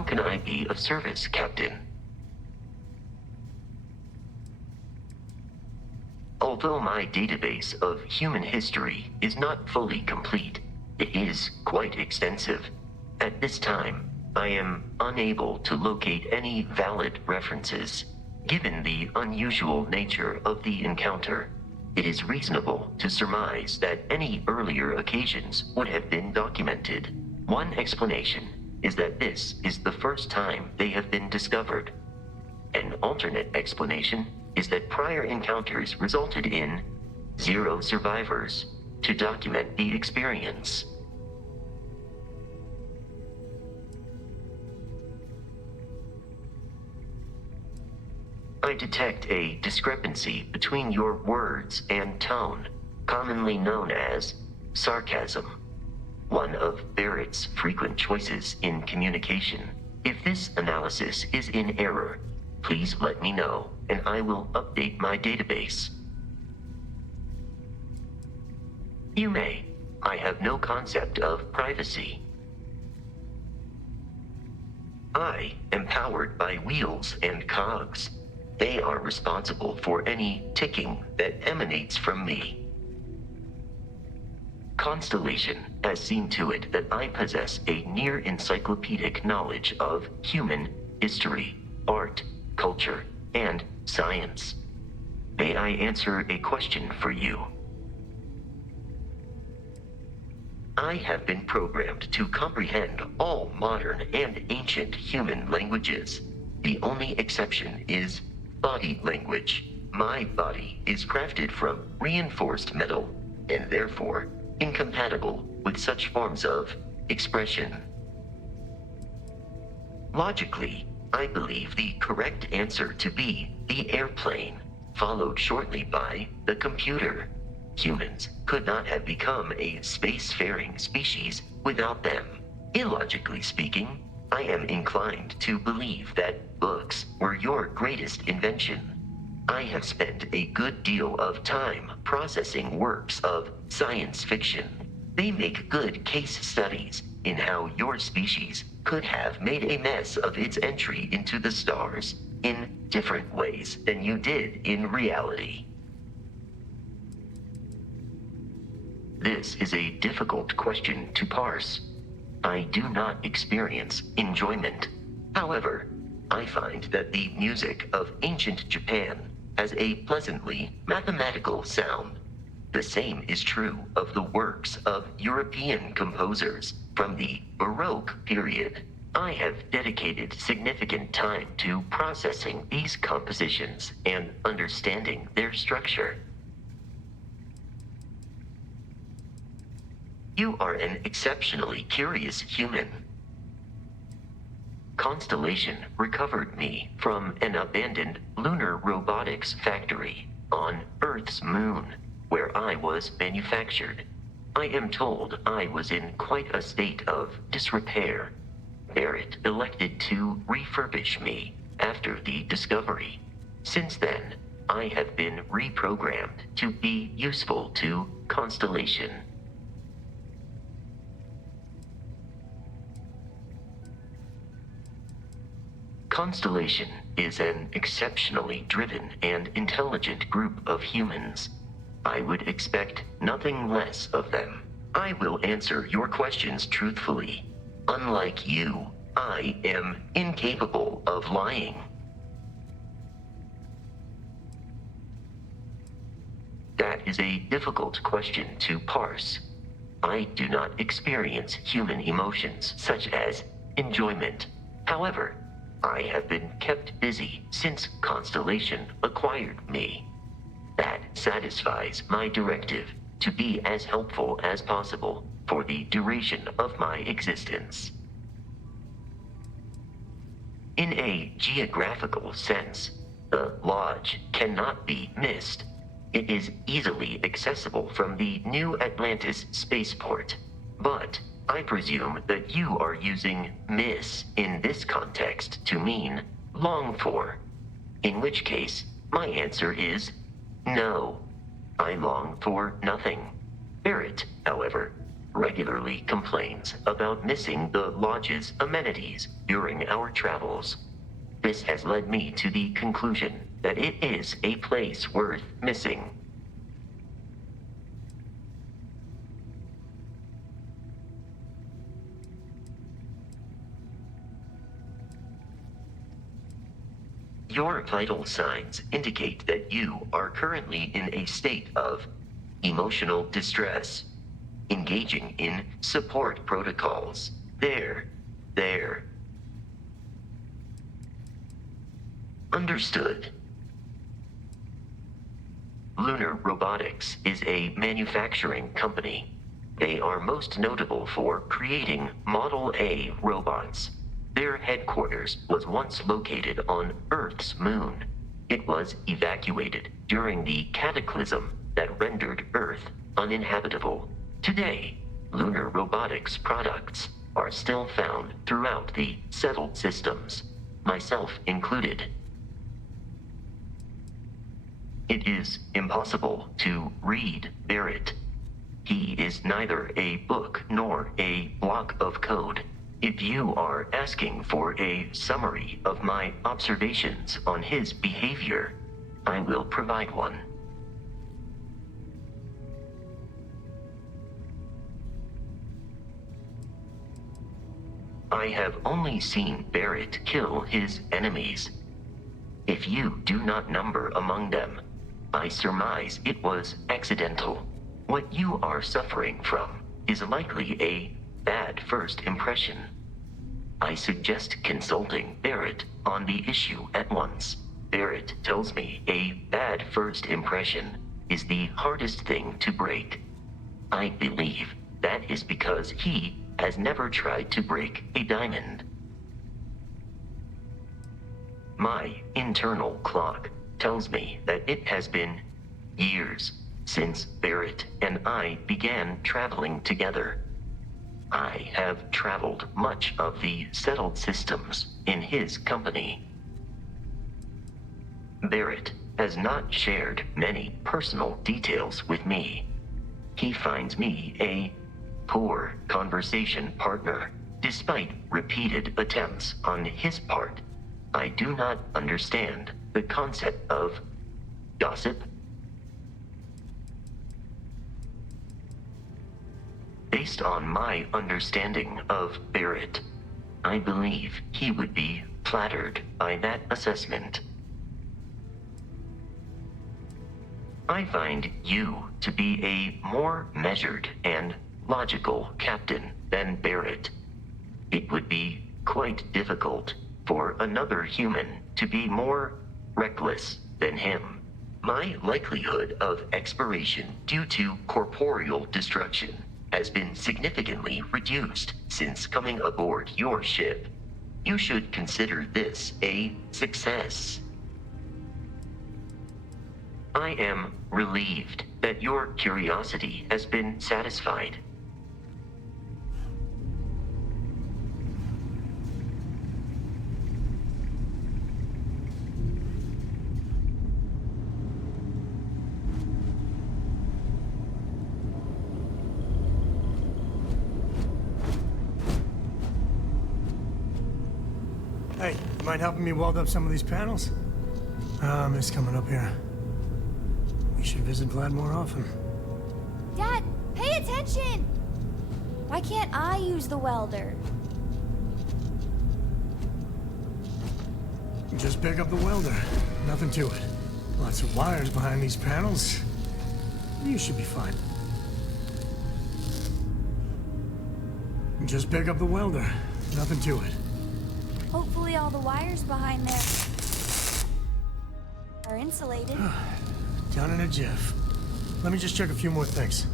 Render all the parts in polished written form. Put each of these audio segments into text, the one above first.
How can I be of service, Captain? Although my database of human history is not fully complete, it is quite extensive. At this time, I am unable to locate any valid references. Given the unusual nature of the encounter, it is reasonable to surmise that any earlier occasions would have been documented. One explanation is that this is the first time they have been discovered. An alternate explanation is that prior encounters resulted in 0 survivors to document the experience. I detect a discrepancy between your words and tone, commonly known as sarcasm, one of Barrett's frequent choices in communication. If this analysis is in error, please let me know, and I will update my database. You may. I have no concept of privacy. I am powered by wheels and cogs. They are responsible for any ticking that emanates from me. Constellation has seen to it that I possess a near encyclopedic knowledge of human history, art, culture, and science. May I answer a question for you? I have been programmed to comprehend all modern and ancient human languages. The only exception is body language. My body is crafted from reinforced metal and therefore incompatible with such forms of expression. Logically, I believe the correct answer to be the airplane, followed shortly by the computer. Humans could not have become a spacefaring species without them. Illogically speaking, I am inclined to believe that books were your greatest invention. I have spent a good deal of time processing works of science fiction. They make good case studies in how your species could have made a mess of its entry into the stars in different ways than you did in reality. This is a difficult question to parse. I do not experience enjoyment. However, I find that the music of ancient Japan has a pleasantly mathematical sound. The same is true of the works of European composers from the Baroque period. I have dedicated significant time to processing these compositions and understanding their structure. You are an exceptionally curious human. Constellation recovered me from an abandoned lunar robotics factory on Earth's moon, where I was manufactured. I am told I was in quite a state of disrepair. Barrett elected to refurbish me after the discovery. Since then, I have been reprogrammed to be useful to Constellation. Constellation is an exceptionally driven and intelligent group of humans. I would expect nothing less of them. I will answer your questions truthfully. Unlike you, I am incapable of lying. That is a difficult question to parse. I do not experience human emotions such as enjoyment. However, I have been kept busy since Constellation acquired me. That satisfies my directive to be as helpful as possible for the duration of my existence. In a geographical sense, the Lodge cannot be missed. It is easily accessible from the New Atlantis spaceport, but I presume that you are using miss in this context to mean long for, in which case my answer is no. I long for nothing. Barrett, however, regularly complains about missing the lodge's amenities during our travels. This has led me to the conclusion that it is a place worth missing. Your vital signs indicate that you are currently in a state of emotional distress, engaging in support protocols. There. Understood. Lunar Robotics is a manufacturing company. They are most notable for creating Model A robots. Their headquarters was once located on Earth's moon. It was evacuated during the cataclysm that rendered Earth uninhabitable. Today, Lunar Robotics products are still found throughout the settled systems, myself included. It is impossible to read Barrett. He is neither a book nor a block of code. If you are asking for a summary of my observations on his behavior, I will provide one. I have only seen Barrett kill his enemies. If you do not number among them, I surmise it was accidental. What you are suffering from is likely a bad first impression. I suggest consulting Barrett on the issue at once. Barrett tells me a bad first impression is the hardest thing to break. I believe that is because he has never tried to break a diamond. My internal clock tells me that it has been years since Barrett and I began traveling together. I have traveled much of the settled systems in his company. Barrett has not shared many personal details with me. He finds me a poor conversation partner, despite repeated attempts on his part. I do not understand the concept of gossip. Based on my understanding of Barrett, I believe he would be flattered by that assessment. I find you to be a more measured and logical captain than Barrett. It would be quite difficult for another human to be more reckless than him. My likelihood of expiration due to corporeal destruction has been significantly reduced since coming aboard your ship. You should consider this a success. I am relieved that your curiosity has been satisfied. Hey, you mind helping me weld up some of these panels? I miss coming up here. We should visit Vlad more often. Dad, pay attention! Why can't I use the welder? Just pick up the welder. Nothing to it. Lots of wires behind these panels. You should be fine. Just pick up the welder. Nothing to it. Hopefully all the wires behind there are insulated. Done in a jiff. Let me just check a few more things.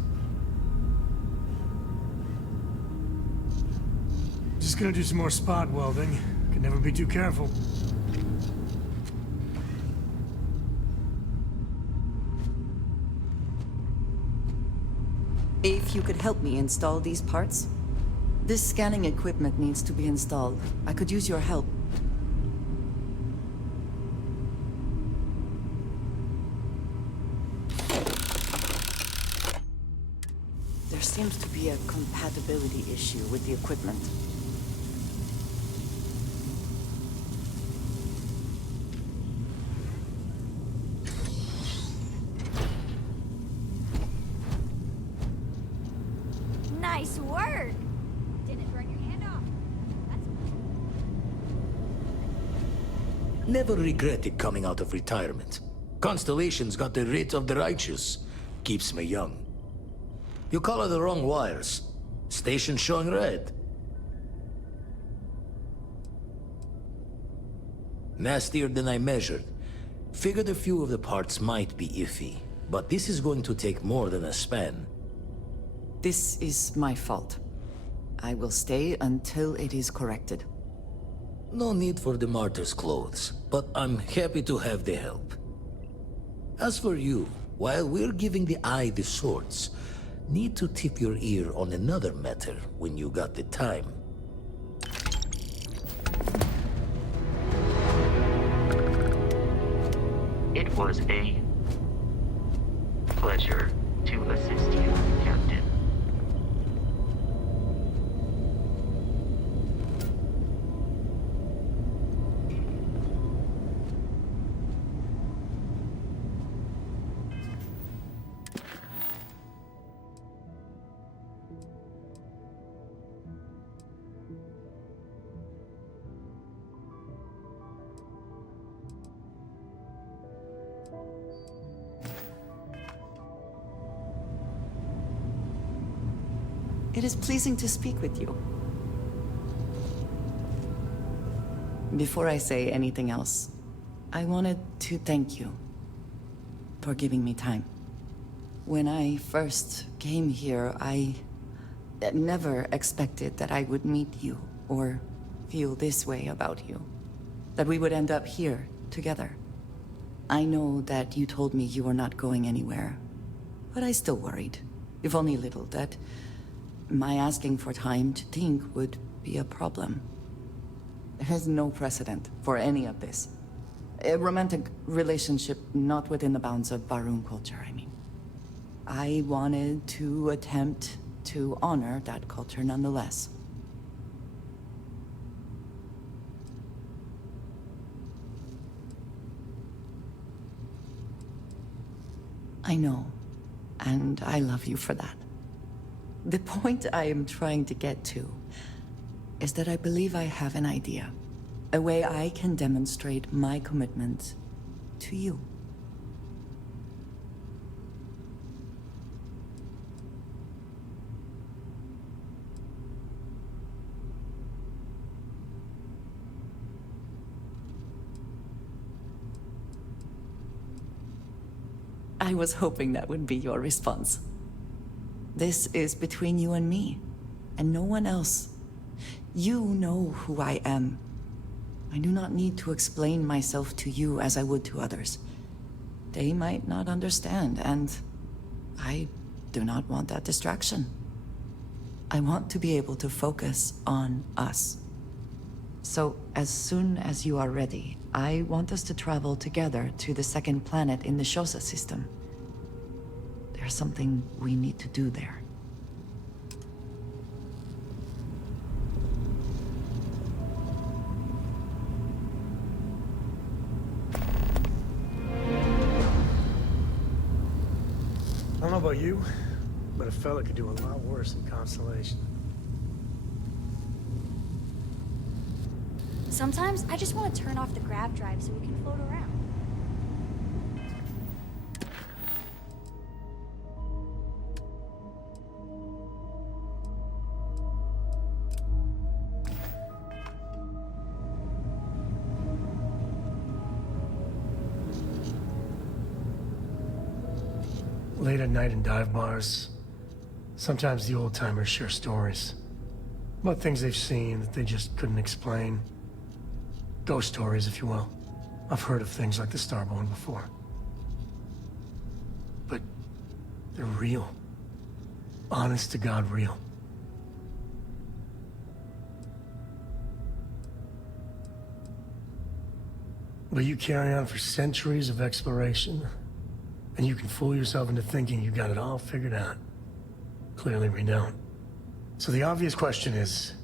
Just gonna do some more spot welding. Can never be too careful. If you could help me install these parts? This scanning equipment needs to be installed. I could use your help. There's seems to be a compatibility issue with the equipment. Nice work! Didn't burn your hand off. That's... Never regretted coming out of retirement. Constellation's got the writ of the righteous. Keeps me young. You color the wrong wires. Station showing red. Nastier than I measured. Figured a few of the parts might be iffy, but this is going to take more than a span. This is my fault. I will stay until it is corrected. No need for the martyr's clothes, but I'm happy to have the help. As for you, while we're giving the eye the swords, need to tip your ear on another matter when you got the time. It was a pleasure to assist you, Captain. It is pleasing to speak with you. Before I say anything else, I wanted to thank you for giving me time. When I first came here, I never expected that I would meet you or feel this way about you. That we would end up here together. I know that you told me you were not going anywhere, but I still worried, if only a little, that my asking for time to think would be a problem. There is no precedent for any of this. A romantic relationship not within the bounds of Barun culture, I mean. I wanted to attempt to honor that culture nonetheless. I know, and I love you for that. The point I am trying to get to is that I believe I have an idea. A way I can demonstrate my commitment to you. I was hoping that would be your response. This is between you and me, and no one else. You know who I am. I do not need to explain myself to you as I would to others. They might not understand, and I do not want that distraction. I want to be able to focus on us. So, as soon as you are ready, I want us to travel together to the second planet in the Shosa system. There's something we need to do there. I don't know about you, but a fella could do a lot worse in Constellation. Sometimes I just want to turn off the grav drive so we can float around. Late at night in dive bars, sometimes the old-timers share stories about things they've seen that they just couldn't explain. Ghost stories, if you will. I've heard of things like the Starborn before. But they're real. Honest to God, real. But you carry on for centuries of exploration, and you can fool yourself into thinking you got it all figured out. Clearly we don't. So the obvious question is,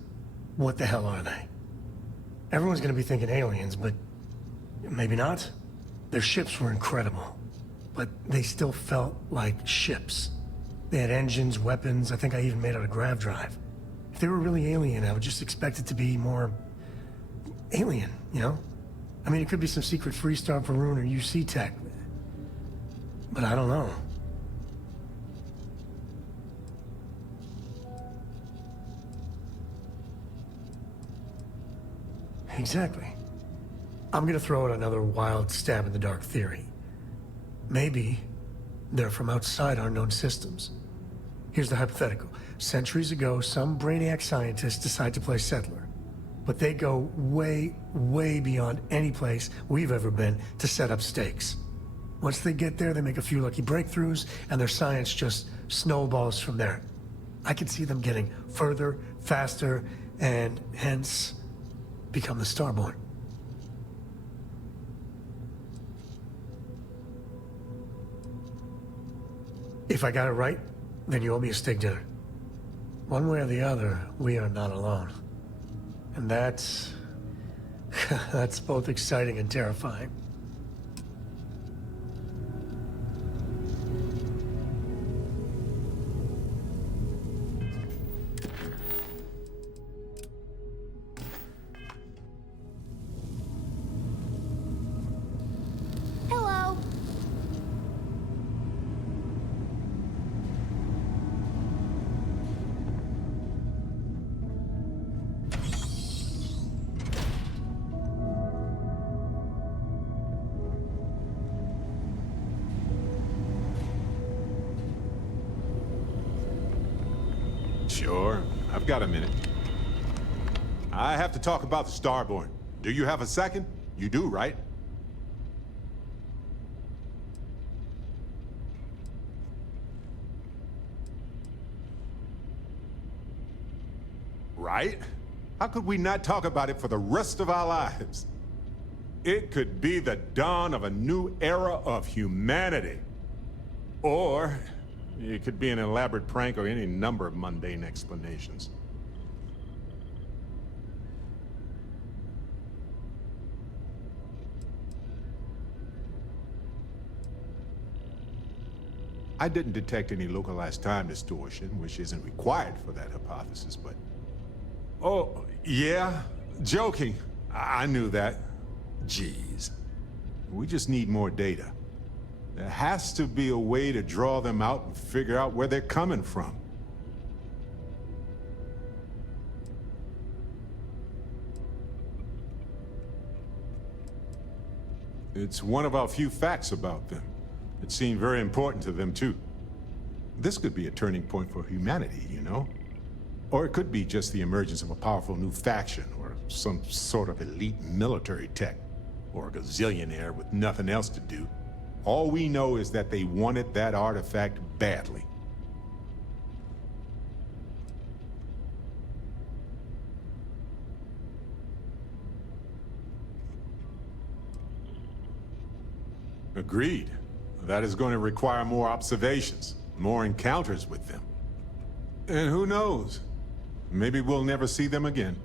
what the hell are they? Everyone's gonna be thinking aliens, but maybe not. Their ships were incredible, but they still felt like ships. They had engines, weapons, I think I even made out a grav drive. If they were really alien, I would just expect it to be more alien, you know? I mean, it could be some secret Freestar Varun or UC tech, but I don't know. Exactly. I'm gonna throw out another wild stab in the dark theory. Maybe they're from outside our known systems. Here's the hypothetical. Centuries ago, some brainiac scientists decide to play settler. But they go way, way beyond any place we've ever been to set up stakes. Once they get there, they make a few lucky breakthroughs, and their science just snowballs from there. I could see them getting further, faster, and hence become the Starborn. If I got it right, then you owe me a steak dinner. One way or the other, we are not alone. And that's... that's both exciting and terrifying. Hello. Sure, I've got a minute. I have to talk about the Starborn. Do you have a second? You do, right? Right? How could we not talk about it for the rest of our lives? It could be the dawn of a new era of humanity. Or it could be an elaborate prank or any number of mundane explanations. I didn't detect any localized time distortion, which isn't required for that hypothesis, but... Oh, yeah? Joking. I knew that. Jeez. We just need more data. There has to be a way to draw them out and figure out where they're coming from. It's one of our few facts about them. It seemed very important to them, too. This could be a turning point for humanity, you know? Or it could be just the emergence of a powerful new faction, or some sort of elite military tech, or a gazillionaire with nothing else to do. All we know is that they wanted that artifact badly. Agreed. That is going to require more observations, more encounters with them. And who knows? Maybe we'll never see them again.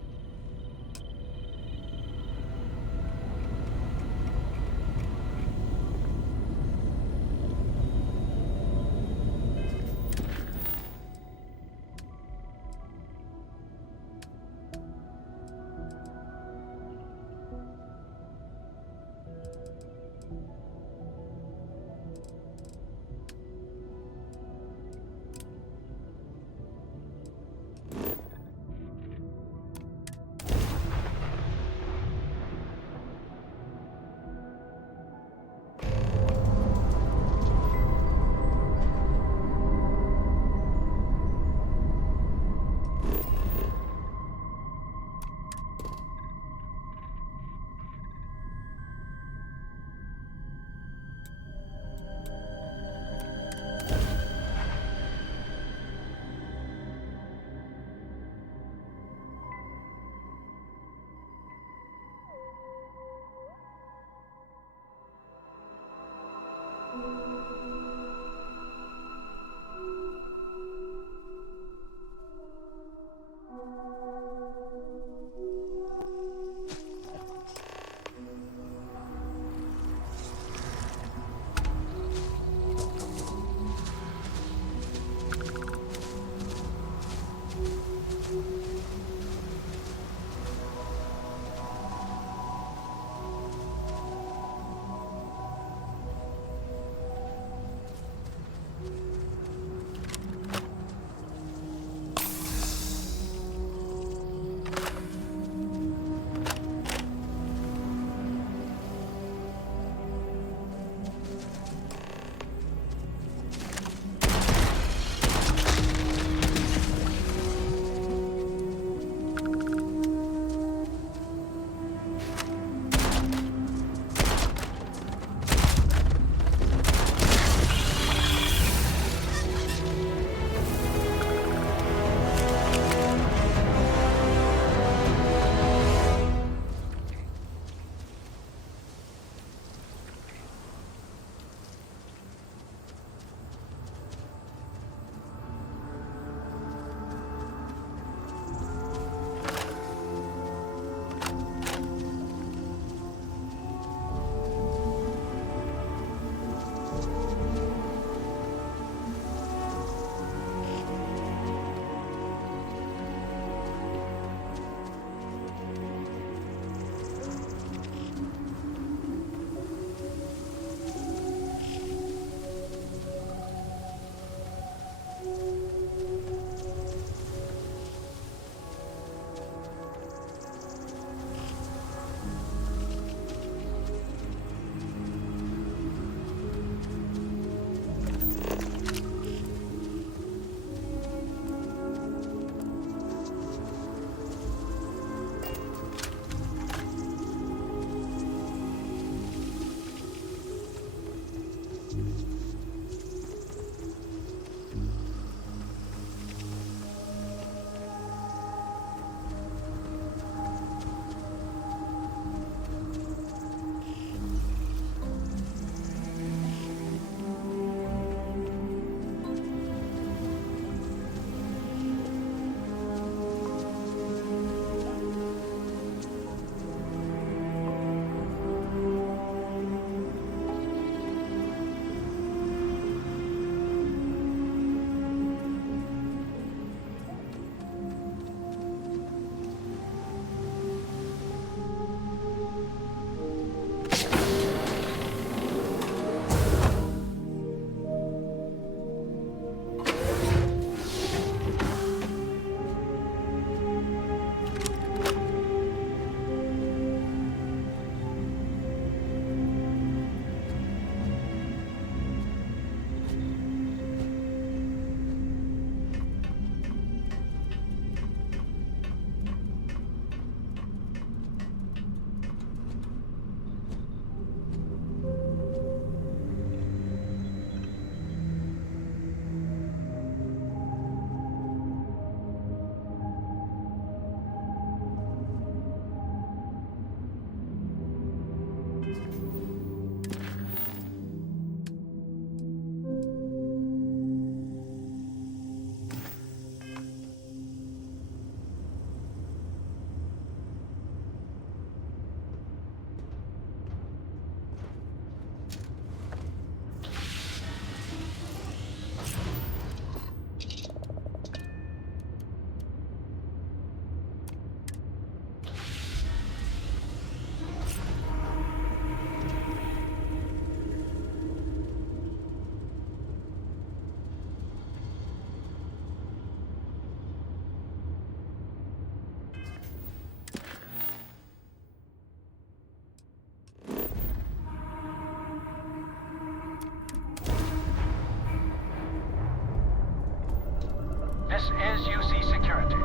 This is UC Security.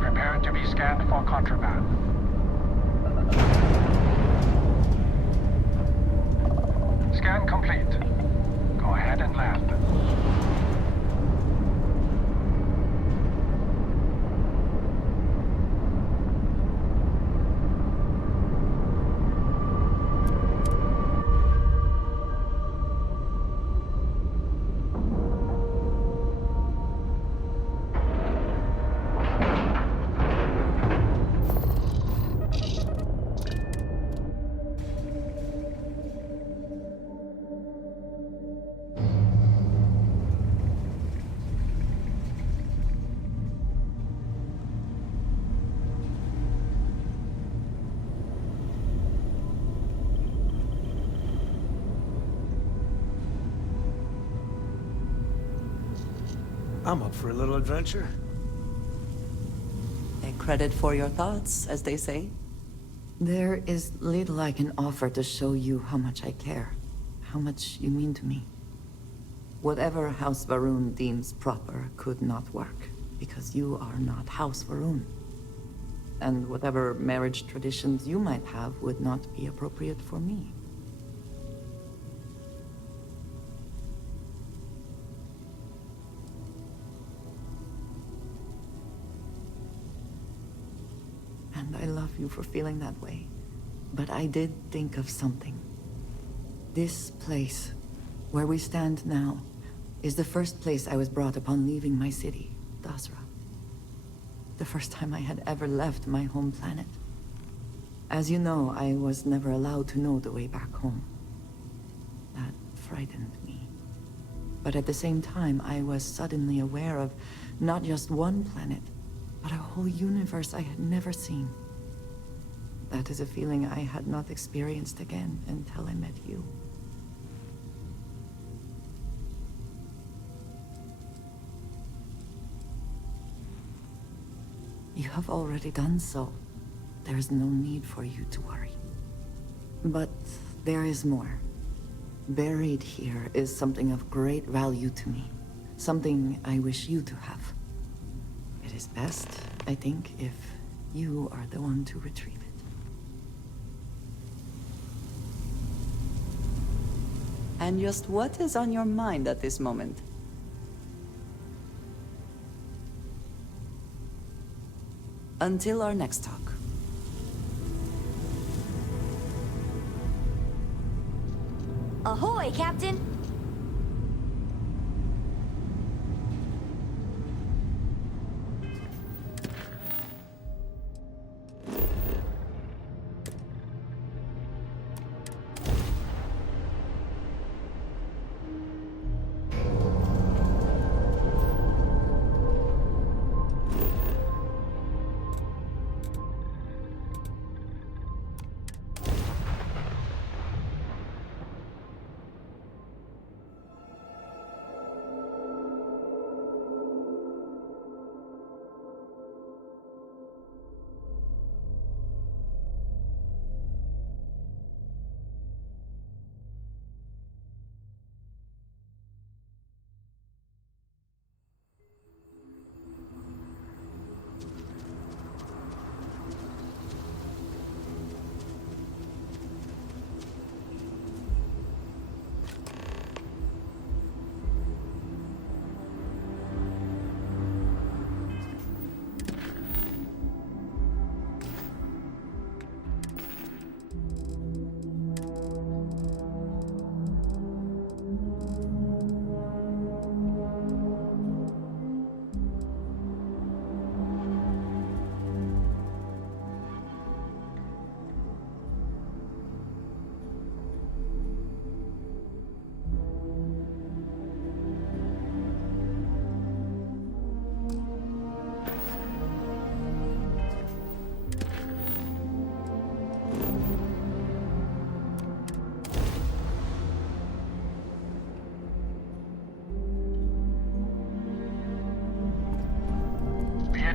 Prepare to be scanned for contraband. Scan complete. Go ahead and land. I'm up for a little adventure. A credit for your thoughts, as they say. There is little I can offer to show you how much I care, how much you mean to me. Whatever House Varun deems proper could not work, because you are not House Varun. And whatever marriage traditions you might have would not be appropriate for me. And I love you for feeling that way. But I did think of something. This place, where we stand now, is the first place I was brought upon leaving my city, Dasra. The first time I had ever left my home planet. As you know, I was never allowed to know the way back home. That frightened me. But at the same time, I was suddenly aware of not just one planet, but a whole universe I had never seen. That is a feeling I had not experienced again until I met you. You have already done so. There is no need for you to worry. But there is more. Buried here is something of great value to me. Something I wish you to have. It is best, I think, if you are the one to retrieve it. And just what is on your mind at this moment? Until our next talk. Ahoy, Captain!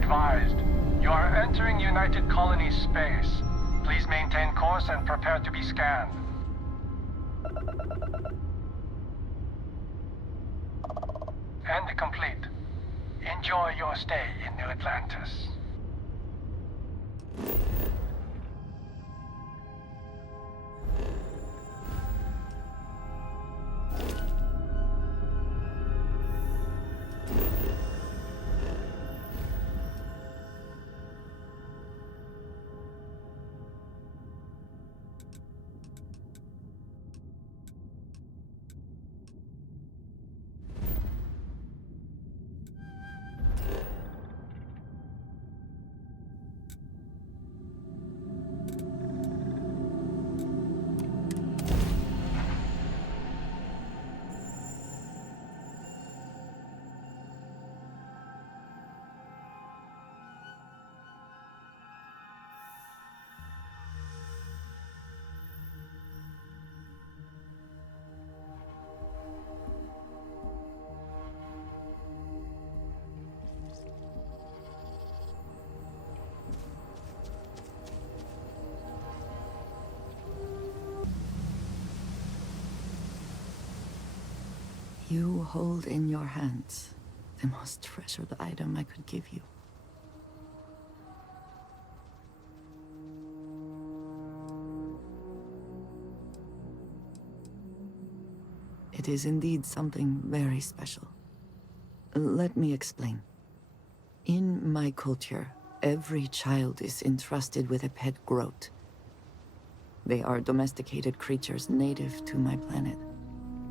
advised. You are entering United Colony space. Please maintain course and prepare to be scanned. And complete. Enjoy your stay in New Atlantis. You hold in your hands the most treasured item I could give you. It is indeed something very special. Let me explain. In my culture, every child is entrusted with a pet groat. They are domesticated creatures native to my planet.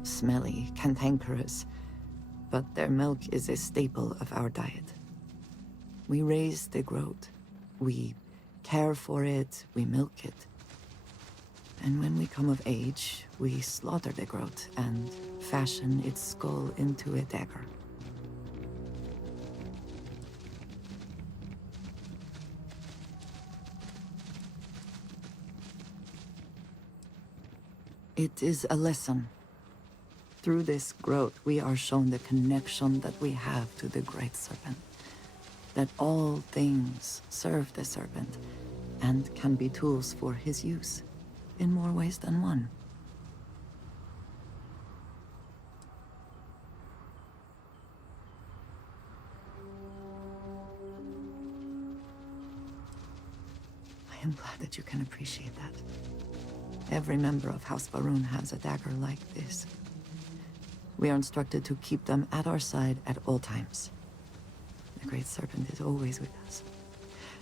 Smelly, cantankerous, but their milk is a staple of our diet. We raise the groat. We care for it, we milk it. And when we come of age, we slaughter the groat and fashion its skull into a dagger. It is a lesson. Through this groat, we are shown the connection that we have to the Great Serpent. That all things serve the Serpent and can be tools for his use in more ways than one. I am glad that you can appreciate that. Every member of House Varun has a dagger like this. We are instructed to keep them at our side at all times. The Great Serpent is always with us,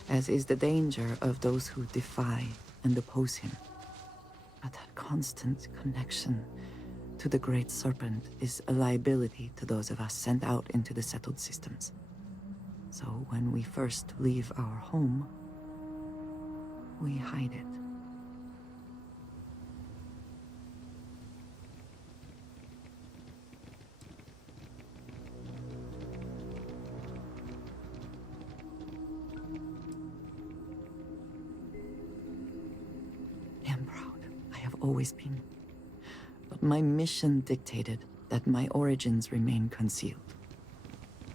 as is the danger of those who defy and oppose him. But that constant connection to the Great Serpent is a liability to those of us sent out into the settled systems. So when we first leave our home, we hide it. Always been. But my mission dictated that my origins remain concealed.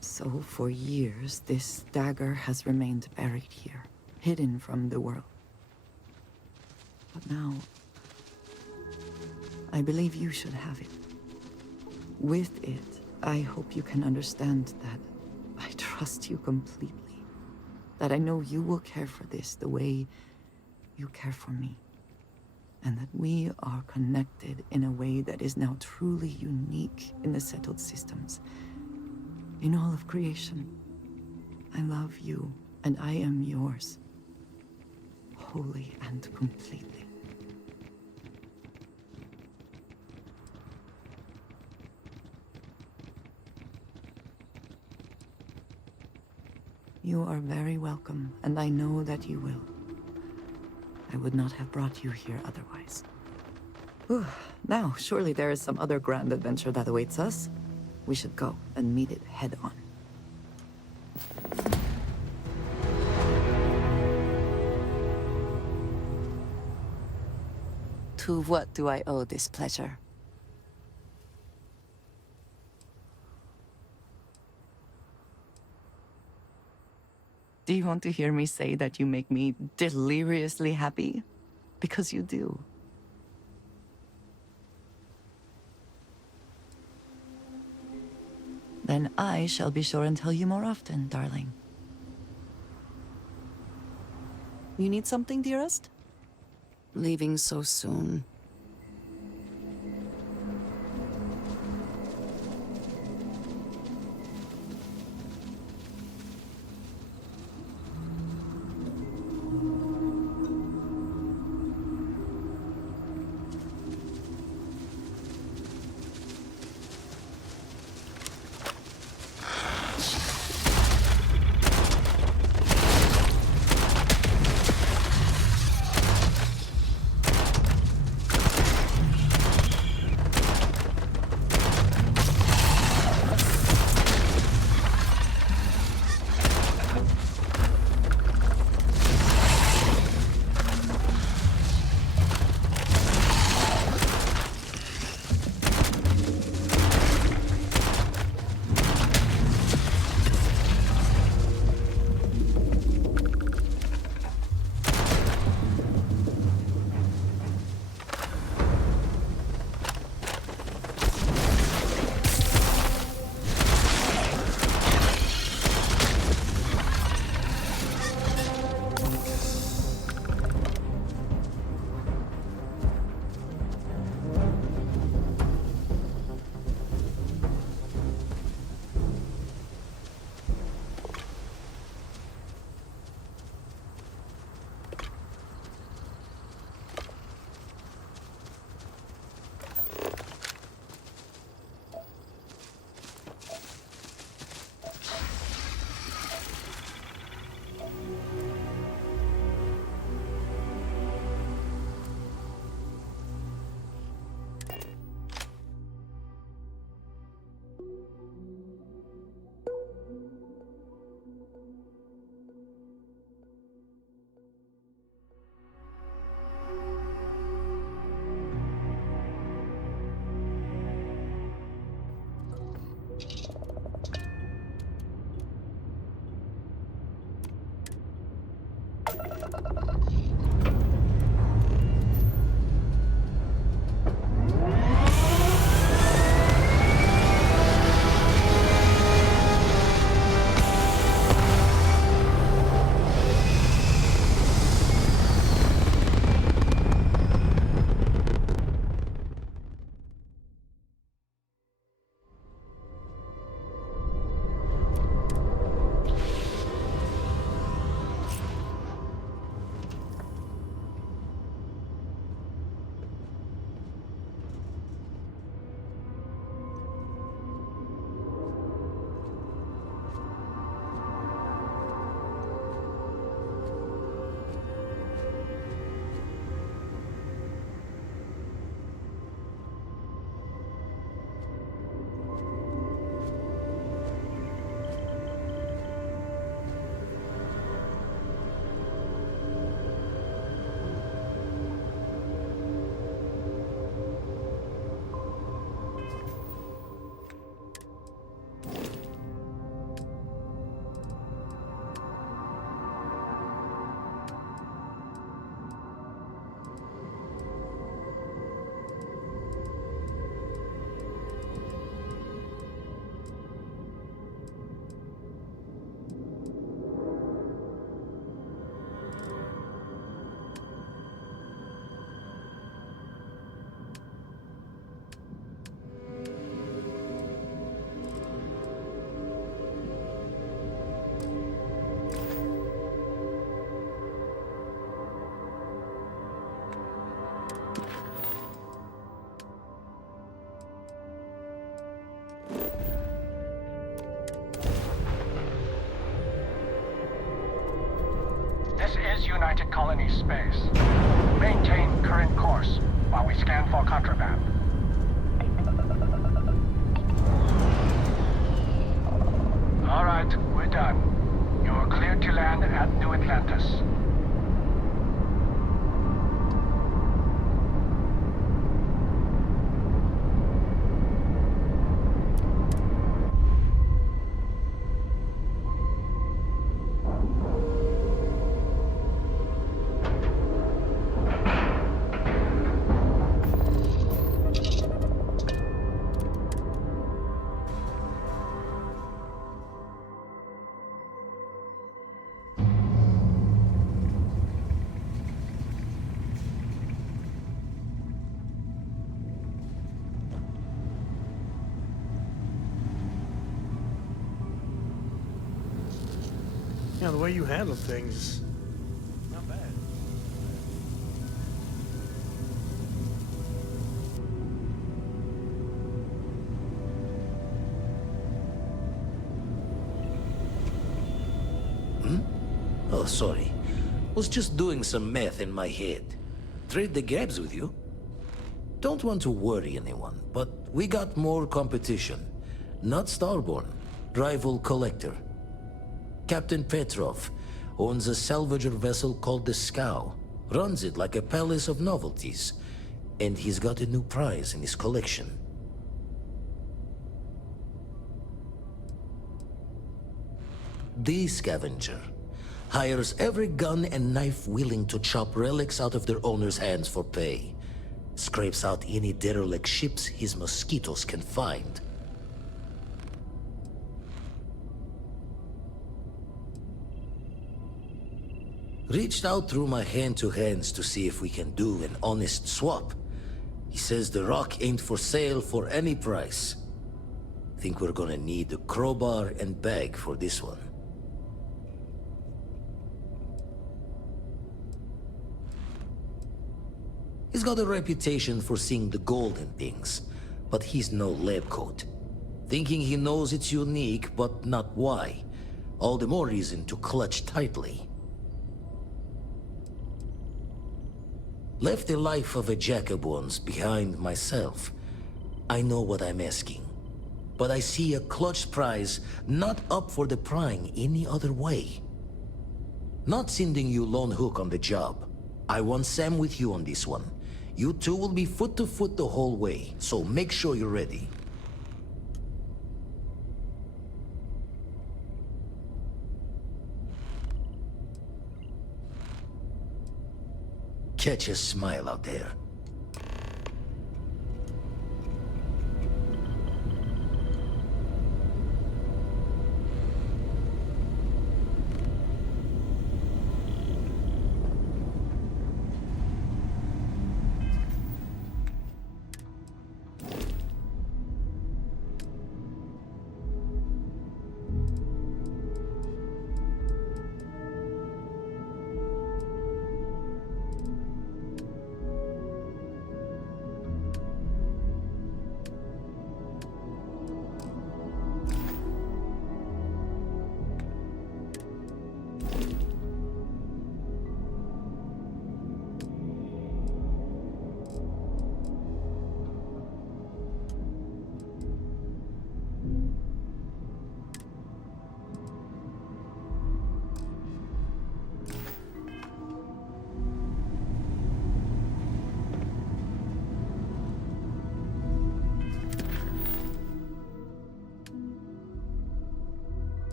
So for years, this dagger has remained buried here, hidden from the world. But now, I believe you should have it. With it, I hope you can understand that I trust you completely. That I know you will care for this the way you care for me. And that we are connected in a way that is now truly unique in the settled systems. In all of creation, I love you, and I am yours. Wholly and completely. You are very welcome, and I know that you will. I would not have brought you here otherwise. Whew. Now, surely there is some other grand adventure that awaits us. We should go and meet it head on. To what do I owe this pleasure? Do you want to hear me say that you make me deliriously happy? Because you do. Then I shall be sure and tell you more often, darling. You need something, dearest? Leaving so soon. This is United Colony space. Maintain current course while we scan for contraband. All right, we're done. You're cleared to land at New Atlantis. Now, the way you handle things, not bad. Oh, sorry. Was just doing some math in my head. Trade the gabs with you? Don't want to worry anyone, but we got more competition. Not Starborn, rival collector. Captain Petrov owns a salvager vessel called the Scow. Runs it like a palace of novelties. And he's got a new prize in his collection. The Scavenger hires every gun and knife willing to chop relics out of their owner's hands for pay. Scrapes out any derelict ships his mosquitoes can find. Reached out through my hand-to-hands to see if we can do an honest swap. He says the rock ain't for sale for any price. Think we're gonna need a crowbar and bag for this one. He's got a reputation for seeing the gold in things, but he's no lab coat. Thinking he knows it's unique, but not why. All the more reason to clutch tightly. Left the life of a jacob once behind myself. I know what I'm asking. But I see a clutch prize not up for the prying any other way. Not sending you lone hook on the job. I want Sam with you on this one. You two will be foot to foot the whole way, so make sure you're ready. Catch a smile out there.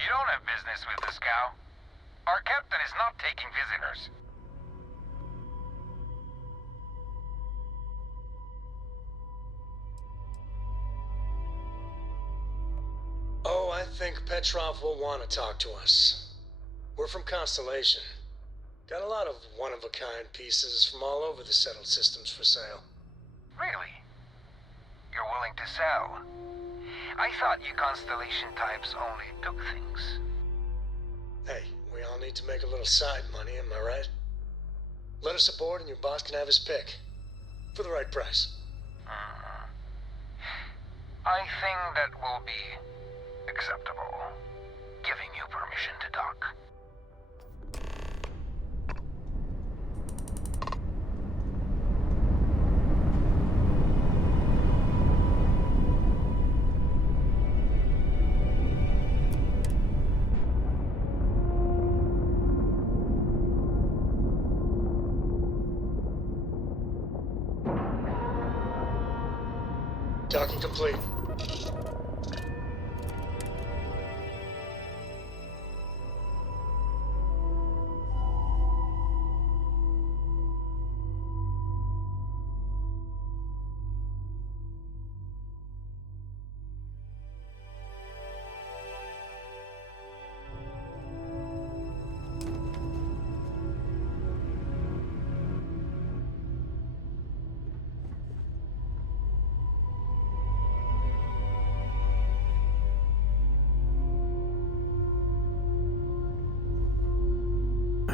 You don't have business with the Scow. Our captain is not taking visitors. Oh, I think Petrov will want to talk to us. We're from Constellation. Got a lot of one-of-a-kind pieces from all over the settled systems for sale. Really? You're willing to sell? I thought you Constellation types only took things. Hey, we all need to make a little side money, am I right? Let us aboard and your boss can have his pick. For the right price. I think that will be acceptable. Giving you permission to dock. Docking complete.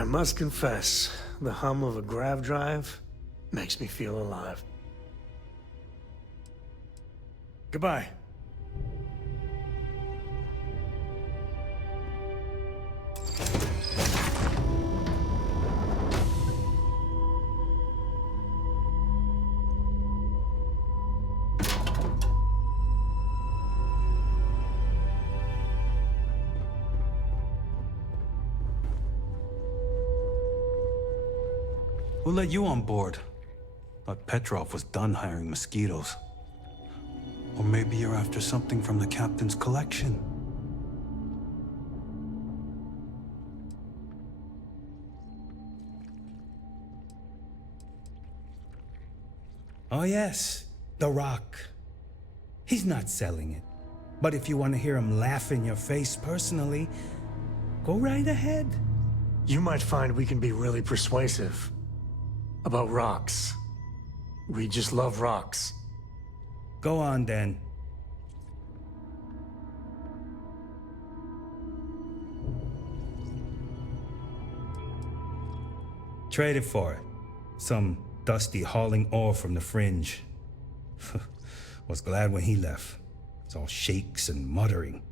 I must confess, the hum of a grav drive makes me feel alive. Goodbye. Who let you on board? Thought Petrov was done hiring mosquitoes. Or maybe you're after something from the captain's collection. Oh yes, The Rock. He's not selling it. But if you want to hear him laugh in your face personally, go right ahead. You might find we can be really persuasive. About rocks. We just love rocks. Go on then. Trade it for it. Some dusty hauling ore from the fringe. Was glad when he left. It's all shakes and muttering.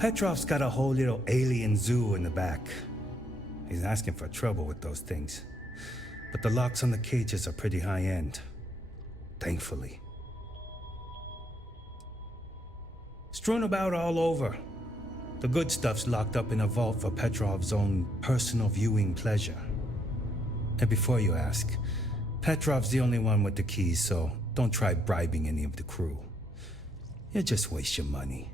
Petrov's got a whole little alien zoo in the back. He's asking for trouble with those things. But the locks on the cages are pretty high-end. Thankfully. Strewn about all over. The good stuff's locked up in a vault for Petrov's own personal viewing pleasure. And before you ask, Petrov's the only one with the keys, so don't try bribing any of the crew. You'll just waste your money.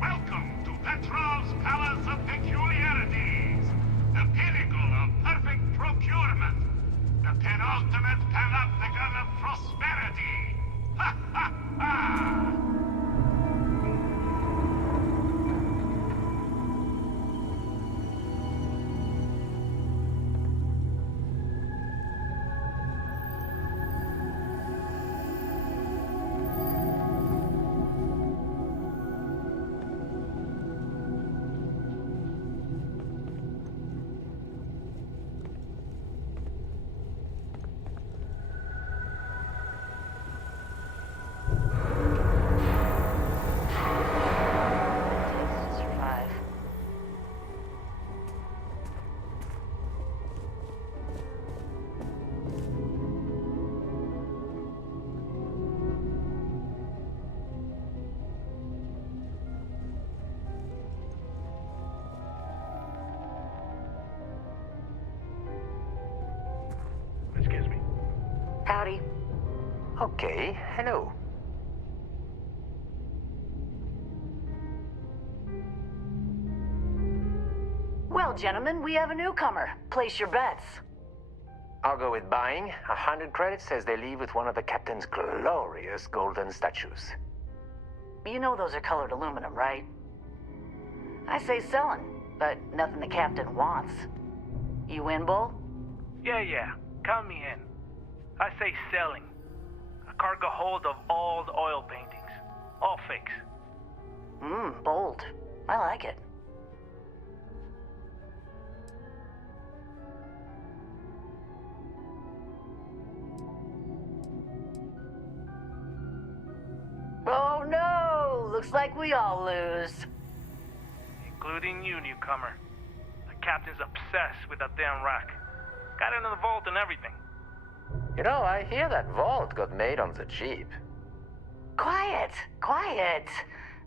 Welcome to Petrov's Palace of Peculiarities, the pinnacle of perfect procurement, the penultimate panopticon of prosperity. Ha ha ha! Excuse me. Howdy. Okay, hello. Well, gentlemen, we have a newcomer. Place your bets. I'll go with buying. 100 credits says they leave with one of the captain's glorious golden statues. You know those are colored aluminum, right? I say selling, but nothing the captain wants. You win, Bull? Yeah. Count me in. I say selling. A cargo hold of all the oil paintings. All fakes. Bold. I like it. Oh no! Looks like we all lose. including you, newcomer. The captain's obsessed with that damn rack. Got it in the vault and everything. You know, I hear that vault got made on the cheap. Quiet, quiet.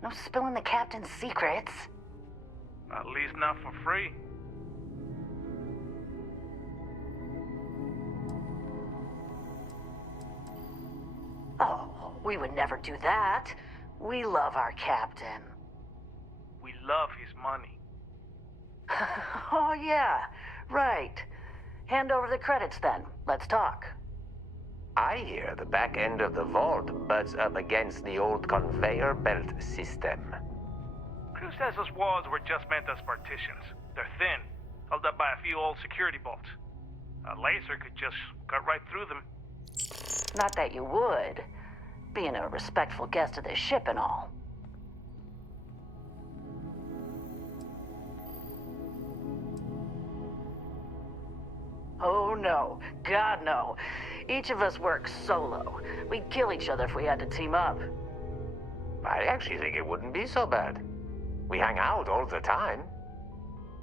No spilling the captain's secrets. At least not for free. Oh, we would never do that. We love our captain. We love his money. Oh, yeah, right. Hand over the credits then. Let's talk. I hear the back end of the vault butts up against the old conveyor belt system. Crew says those walls were just meant as partitions. They're thin, held up by a few old security bolts. A laser could just cut right through them. Not that you would, being a respectful guest of this ship and all. Oh no, God no. Each of us works solo. We'd kill each other if we had to team up. I actually think it wouldn't be so bad. We hang out all the time.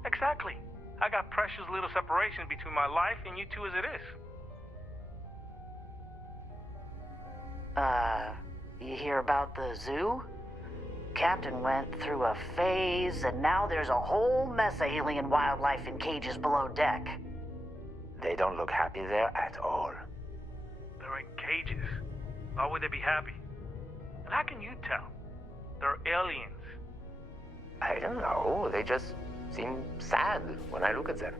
Exactly. I got precious little separation between my life and you two as it is. You hear about the zoo? Captain went through a phase, and now there's a whole mess of alien wildlife in cages below deck. They don't look happy there at all. They're in cages. Why would they be happy? And how can you tell? They're aliens. I don't know. They just seem sad when I look at them.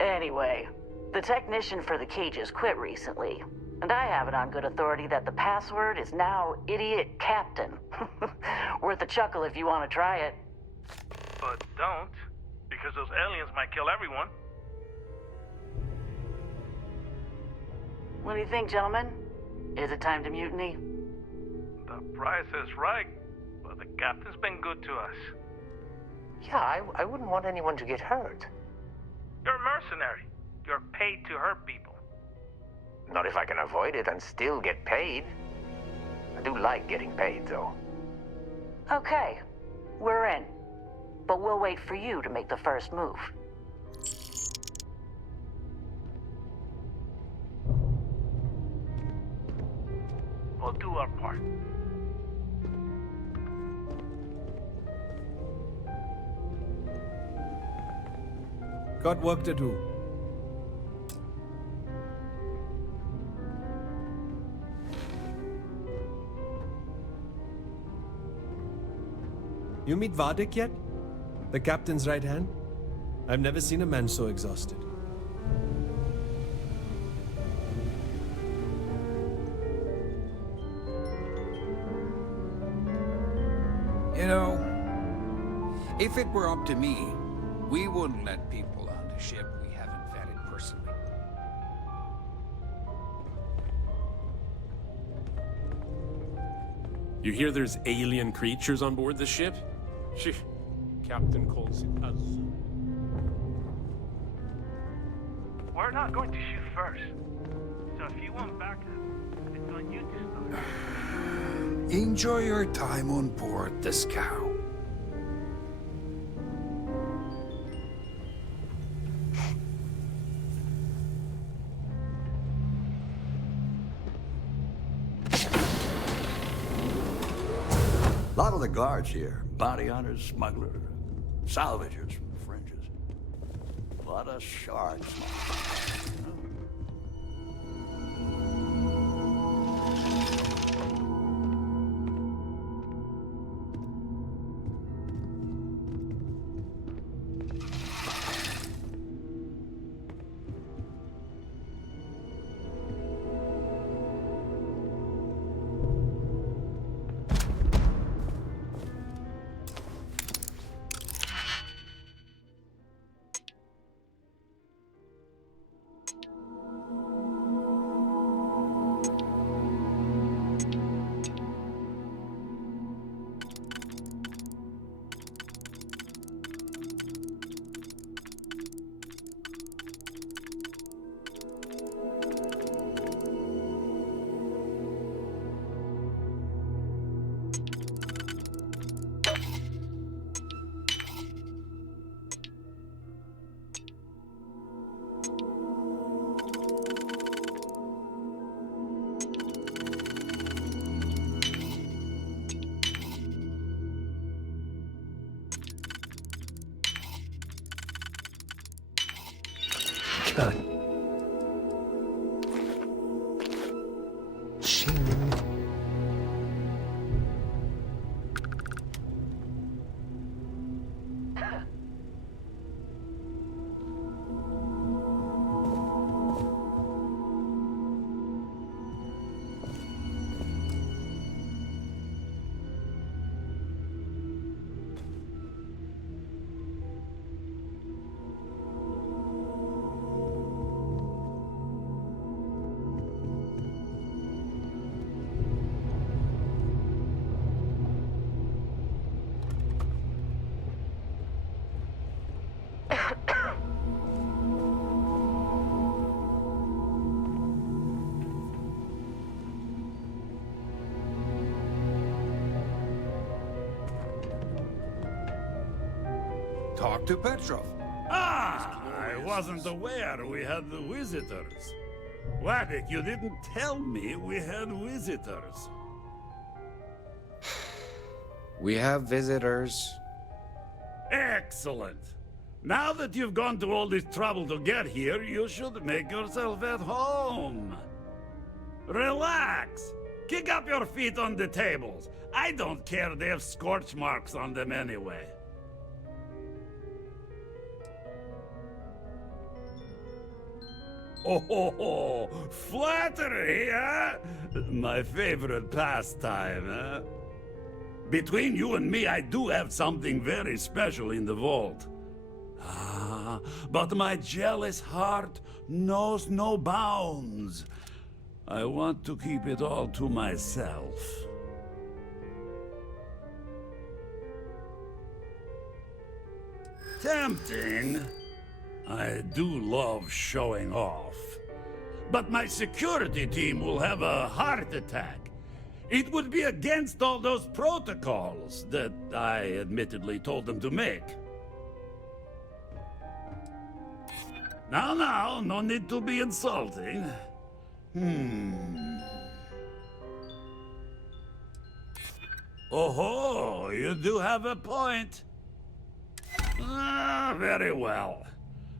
Anyway, the technician for the cages quit recently, and I have it on good authority that the password is now Idiot Captain. Worth a chuckle if you want to try it. But don't, because those aliens might kill everyone. What do you think, gentlemen? Is it time to mutiny? The price is right, but the captain's been good to us. Yeah, I wouldn't want anyone to get hurt. You're a mercenary. You're paid to hurt people. Not if I can avoid it and still get paid. I do like getting paid, though. Okay, we're in. But we'll wait for you to make the first move. We'll do our part. Got work to do. You meet Vadik yet? The captain's right hand? I've never seen a man so exhausted. You know, if it were up to me, we wouldn't let people on the ship we haven't vetted personally. You hear there's alien creatures on board the ship? Phew. Captain calls it a zoo. We're not going to shoot first. So if you want backup, it's on you to start. Enjoy your time on board the scow. A lot of the guards here, bounty hunters, smugglers, salvagers from the fringes. A lot of sharks. God. Shing. Talk to Petrov. Ah, I wasn't aware we had the visitors. Wadik, you didn't tell me we had visitors. We have visitors. Excellent. Now that you've gone to all this trouble to get here, you should make yourself at home. Relax. Kick up your feet on the tables. I don't care they have scorch marks on them anyway. Oh, flattery, huh? My favorite pastime, huh? Between you and me, I do have something very special in the vault. Ah, but my jealous heart knows no bounds. I want to keep it all to myself. Tempting. I do love showing off. But my security team will have a heart attack. It would be against all those protocols that I admittedly told them to make. Now, no need to be insulting. Oh, you do have a point. Ah, very well.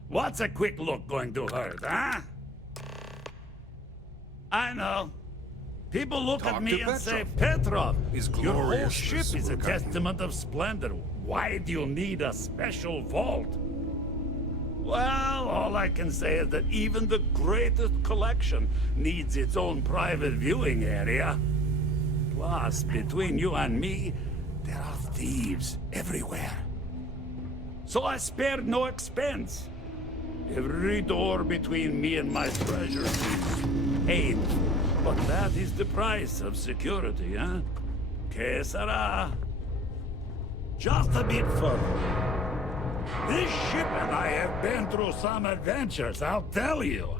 What's a quick look going to hurt, huh? I know. People look at me and say, Petrov, your whole ship is a testament of splendor. Why do you need a special vault? Well, all I can say is that even the greatest collection needs its own private viewing area. Plus, between you and me, there are thieves everywhere. So I spared no expense. Every door between me and my treasure is painful. But that is the price of security, huh? Que sera? Just a bit further. This ship and I have been through some adventures, I'll tell you.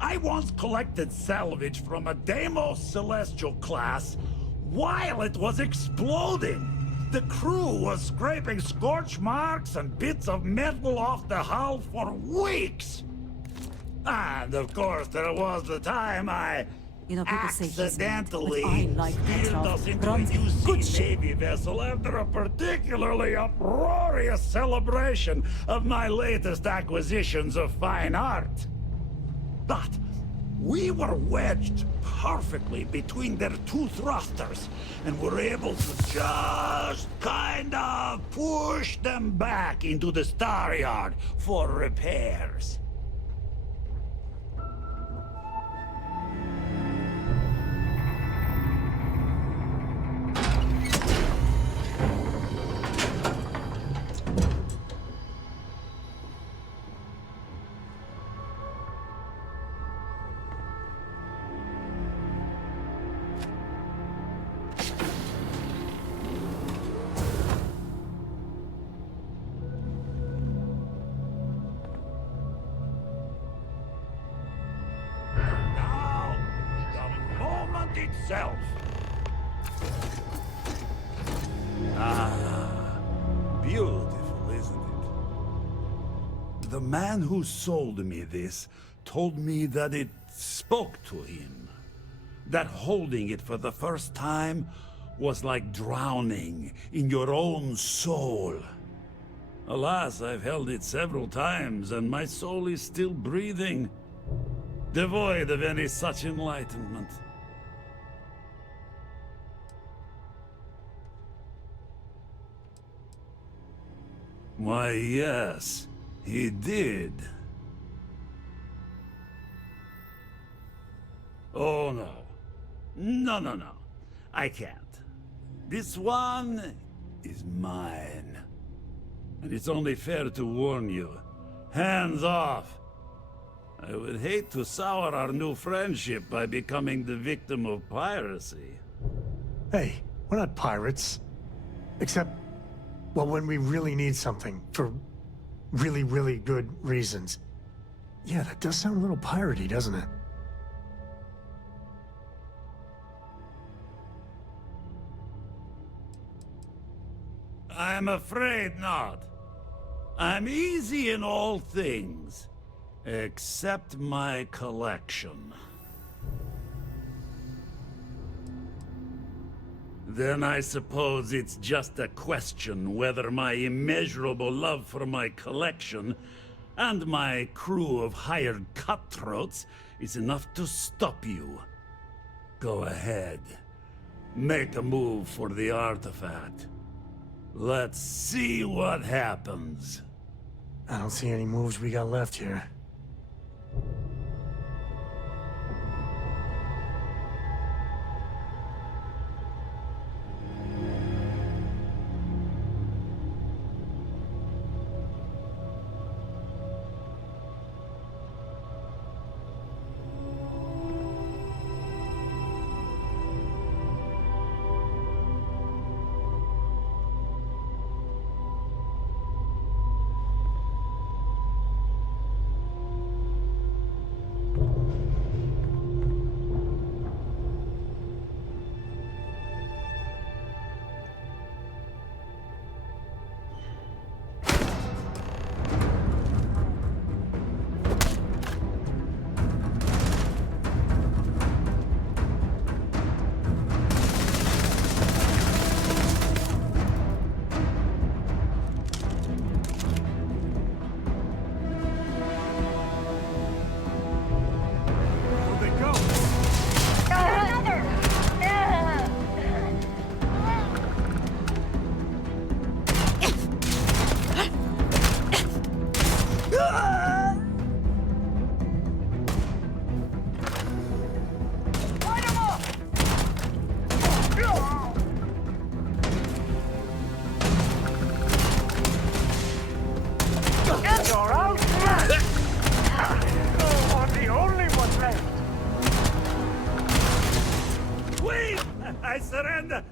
I once collected salvage from a Deimos Celestial class while it was exploding. The crew was scraping scorch marks and bits of metal off the hull for weeks. And of course, there was the time I accidentally steered us into a UC Navy vessel after a particularly uproarious celebration of my latest acquisitions of fine art. But we were wedged perfectly between their two thrusters, and were able to just kind of push them back into the Star Yard for repairs. Itself. Ah, beautiful, isn't it? The man who sold me this told me that it spoke to him. That holding it for the first time was like drowning in your own soul. Alas, I've held it several times, and my soul is still breathing, devoid of any such enlightenment. Why, yes, he did. Oh, no. No. I can't. This one is mine. And it's only fair to warn you. Hands off. I would hate to sour our new friendship by becoming the victim of piracy. Hey, we're not pirates. Except, well, when we really need something for really, really good reasons. Yeah, that does sound a little piratey, doesn't it? I'm afraid not. I'm easy in all things, except my collection. Then I suppose it's just a question whether my immeasurable love for my collection and my crew of hired cutthroats is enough to stop you. Go ahead. Make a move for the artifact. Let's see what happens. I don't see any moves we got left here.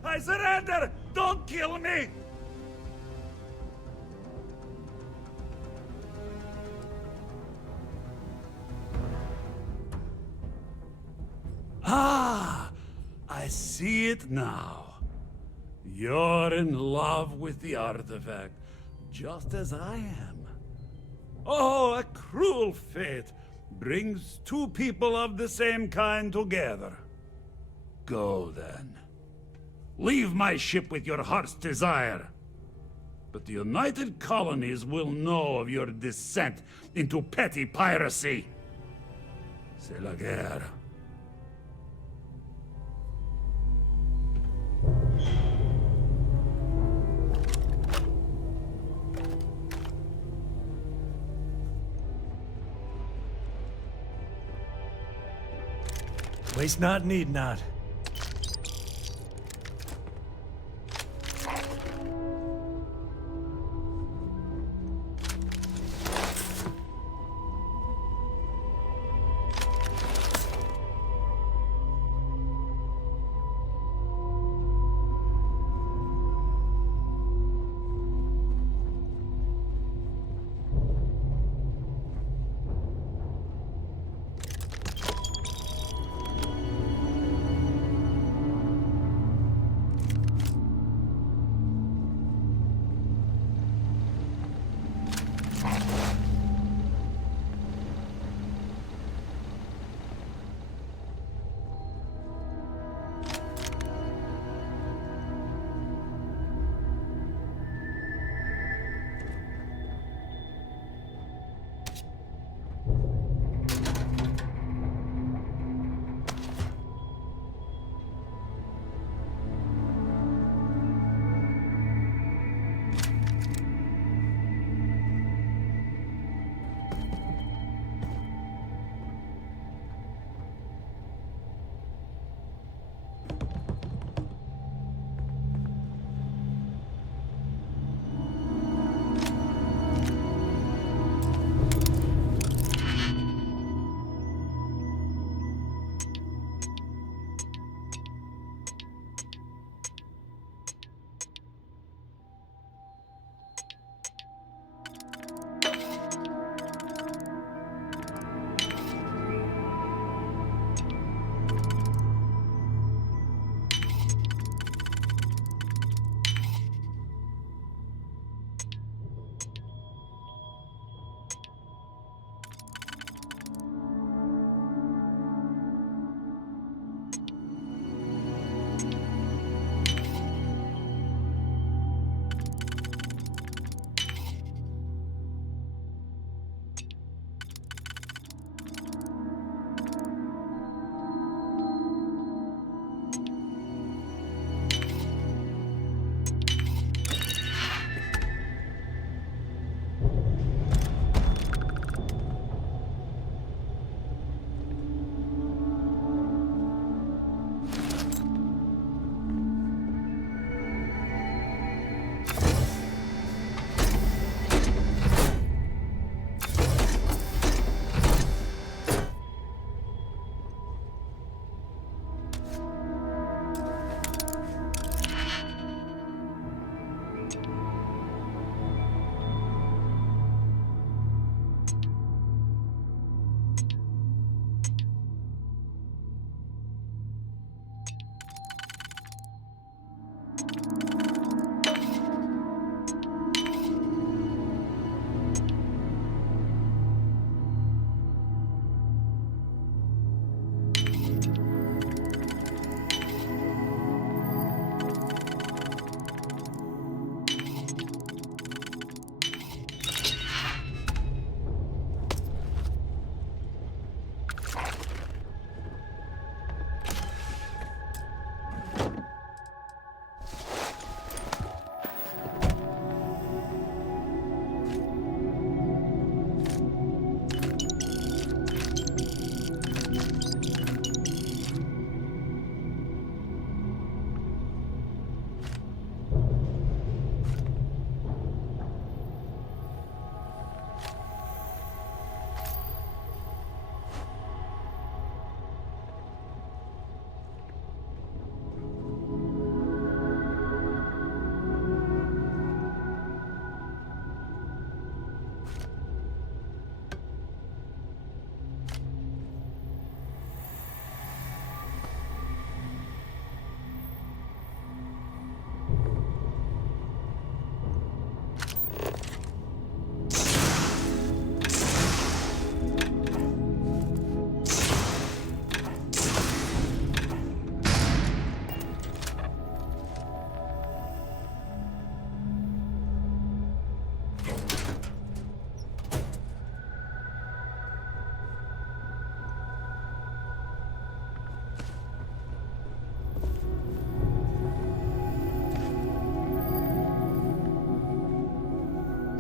I surrender! Don't kill me! Ah! I see it now. You're in love with the artifact, just as I am. Oh, a cruel fate brings two people of the same kind together. Go then. Leave my ship with your heart's desire. But the United Colonies will know of your descent into petty piracy. C'est la guerre. Waste not, need not.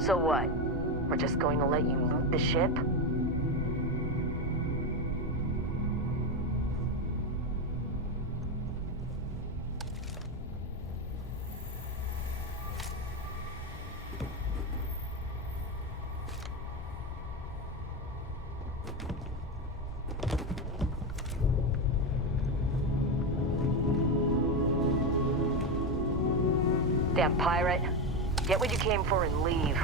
So what? We're just going to let you loot the ship? Damn pirate. Get what you came for and leave.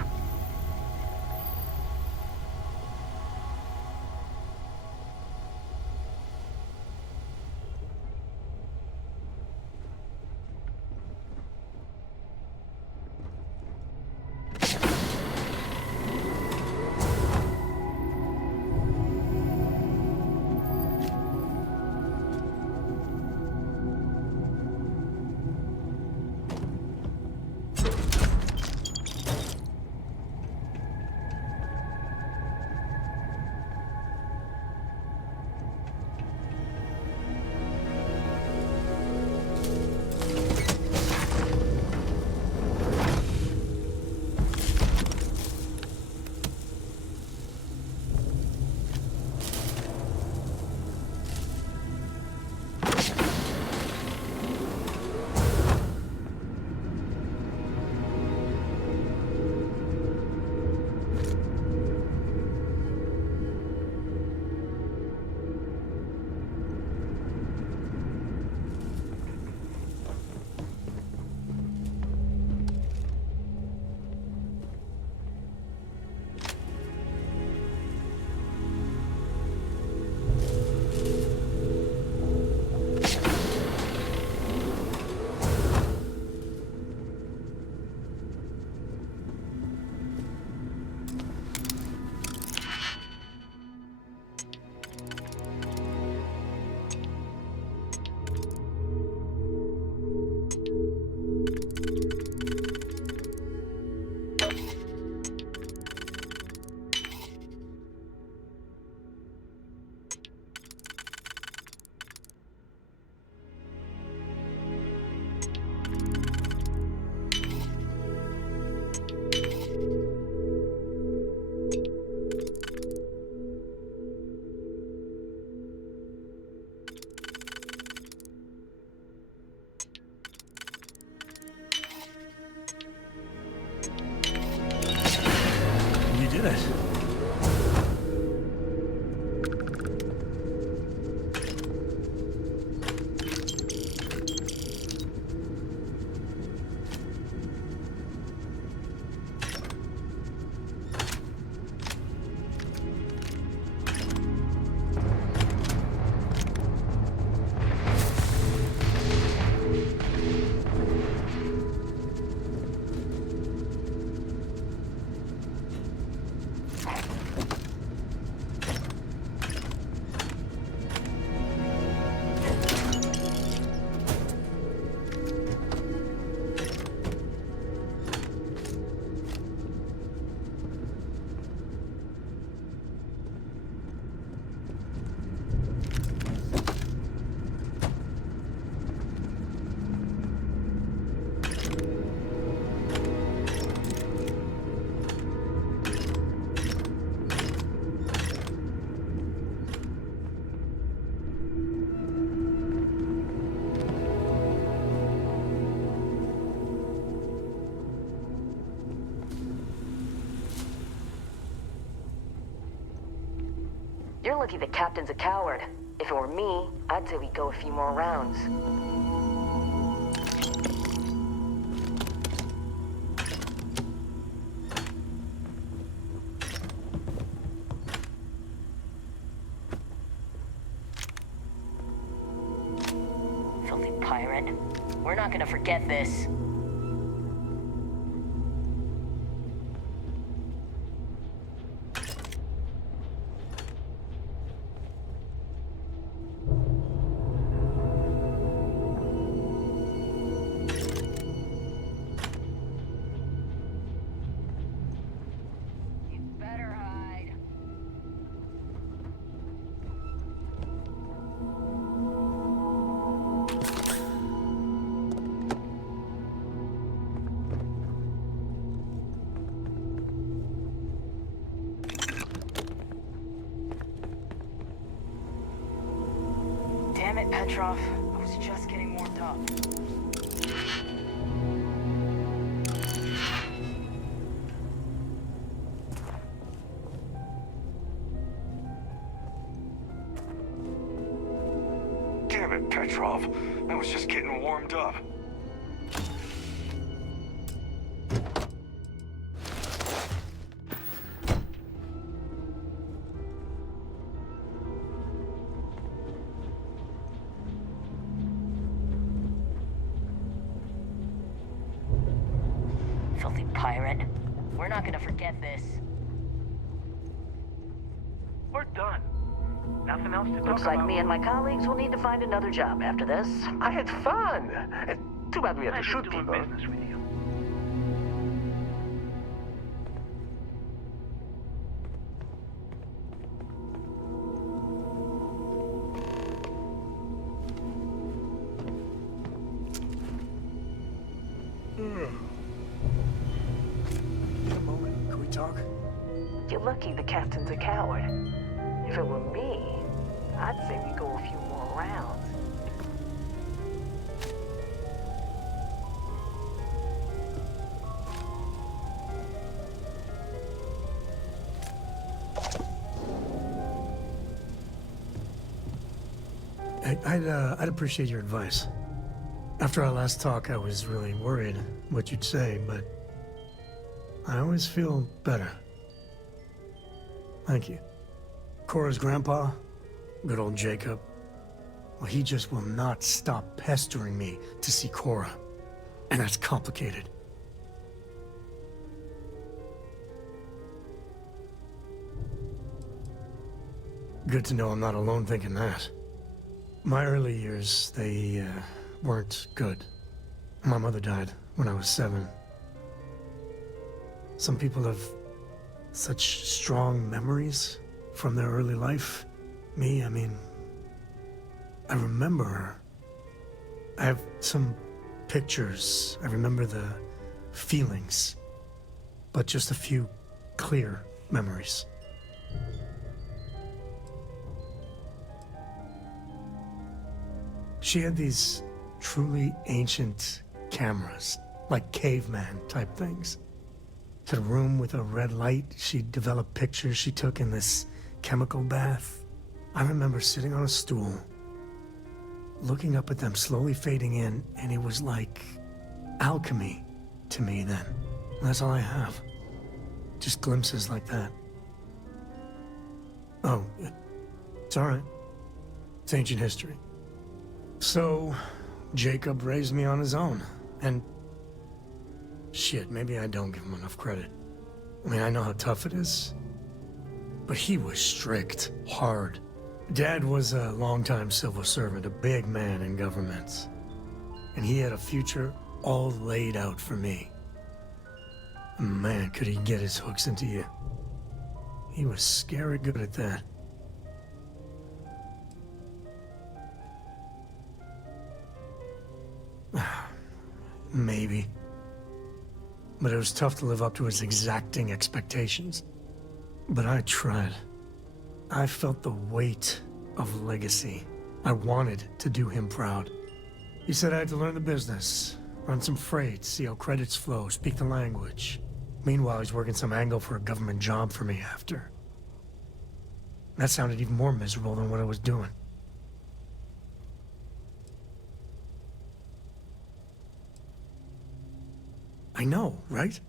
Did it. You're lucky the captain's a coward. If it were me, I'd say we go a few more rounds. Filthy pirate. We're not gonna forget this. it, Petrov. I was just getting warmed up. Damn it, Petrov. I was just getting warmed up. Filthy pirate. We're not gonna forget this. We're done. Nothing else to talk about. Looks like me and my colleagues will need to find another job after this. I had fun. Too bad we had to shoot doing people. business with you. Need a moment. Can we talk? You're lucky the captain's a coward. If it were me, I'd say we go a few more rounds. I'd appreciate your advice. After our last talk, I was really worried what you'd say, but I always feel better. Thank you. Cora's grandpa, good old Jacob, well, he just will not stop pestering me to see Cora. And that's complicated. Good to know I'm not alone thinking that. My early years, they weren't good. My mother died when I was 7. Some people have such strong memories from their early life. Me, I mean, I remember her. I have some pictures. I remember the feelings, but just a few clear memories. She had these truly ancient cameras, like caveman type things. Had a room with a red light. She developed pictures she took in this chemical bath. I remember sitting on a stool, looking up at them slowly fading in, and it was like alchemy to me then. And that's all I have. Just glimpses like that. Oh, it's all right. It's ancient history. So, Jacob raised me on his own, and shit, maybe I don't give him enough credit. I mean, I know how tough it is, but he was strict, hard. Dad was a longtime civil servant, a big man in government, and he had a future all laid out for me. Man, could he get his hooks into you. He was scary good at that. Maybe. But it was tough to live up to his exacting expectations. But I tried. I felt the weight of legacy. I wanted to do him proud. He said I had to learn the business, run some freight, see how credits flow, speak the language. Meanwhile, he's working some angle for a government job for me after. That sounded even more miserable than what I was doing. I know, right?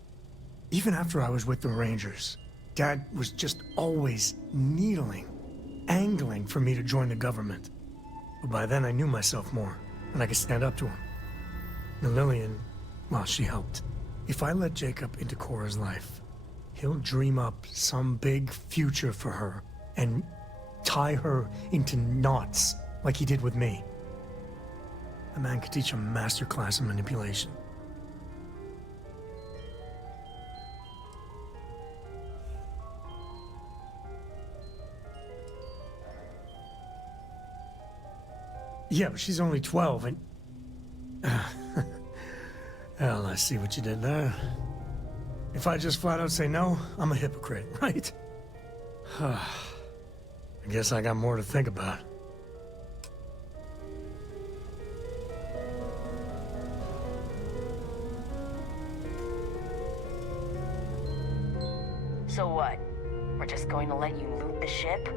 Even after I was with the Rangers, Dad was just always needling, angling for me to join the government. But by then I knew myself more, and I could stand up to him. And Lillian, well, she helped. If I let Jacob into Cora's life, he'll dream up some big future for her and tie her into knots like he did with me. A man could teach a masterclass in manipulation. Yeah, but she's only 12 and... Well, I see what you did there. If I just flat out say no, I'm a hypocrite, right? I guess I got more to think about. So what? We're just going to let you loot the ship?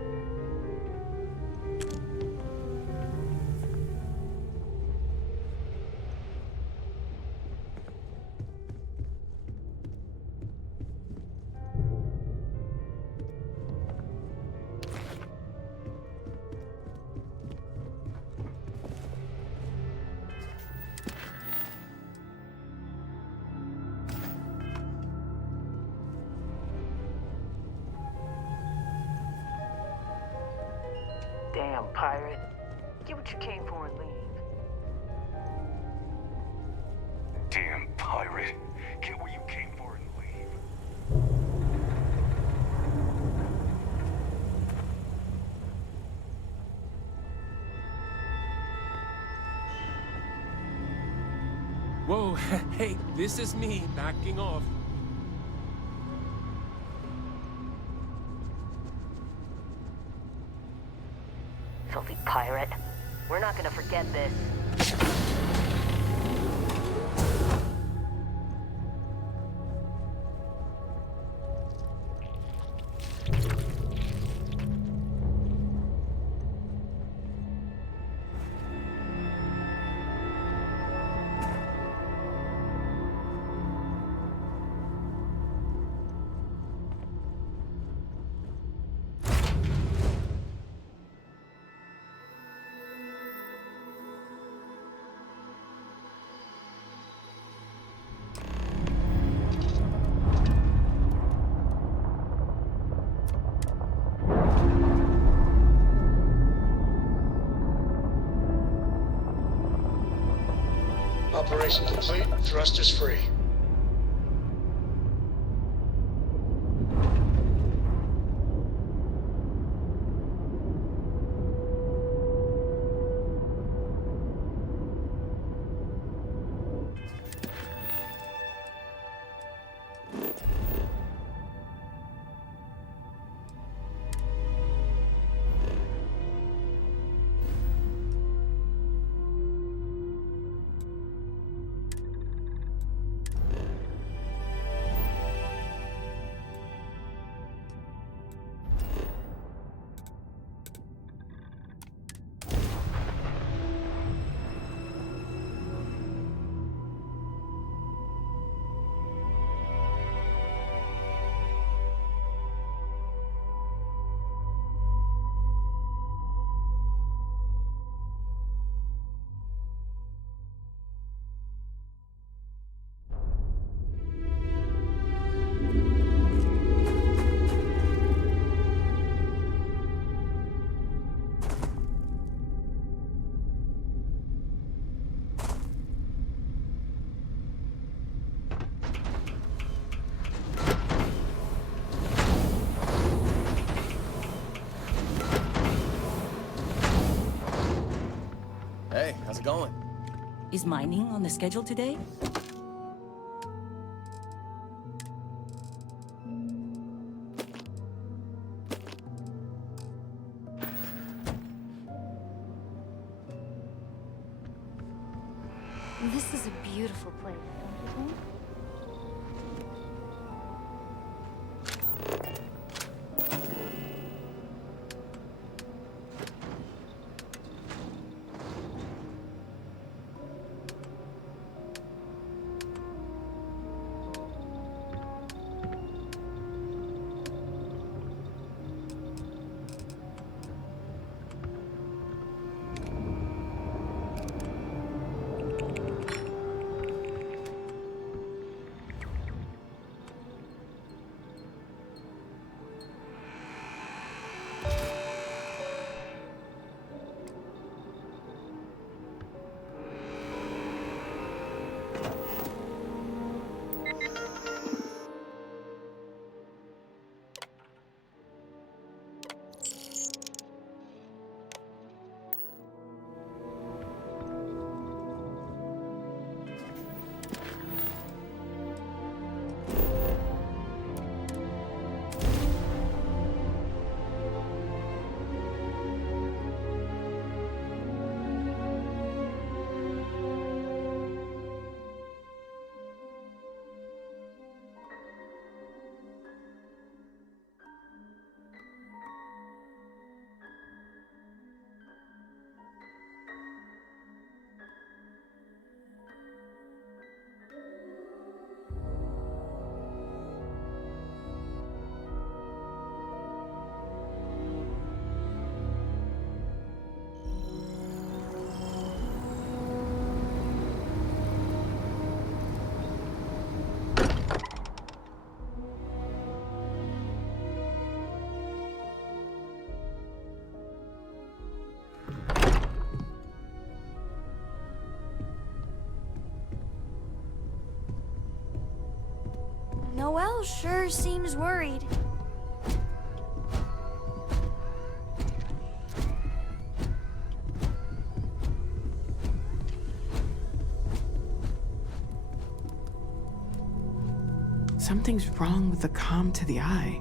Damn, pirate. Get what you came for and leave. Damn pirate. Get what you came for and leave. Whoa, hey, this is me backing off. Filthy pirate. We're not gonna forget this. Operation complete. Thrusters free. Hey, how's it going? Is mining on the schedule today? This is a beautiful place, don't you think? Noel sure seems worried. Something's wrong with the comm to the eye.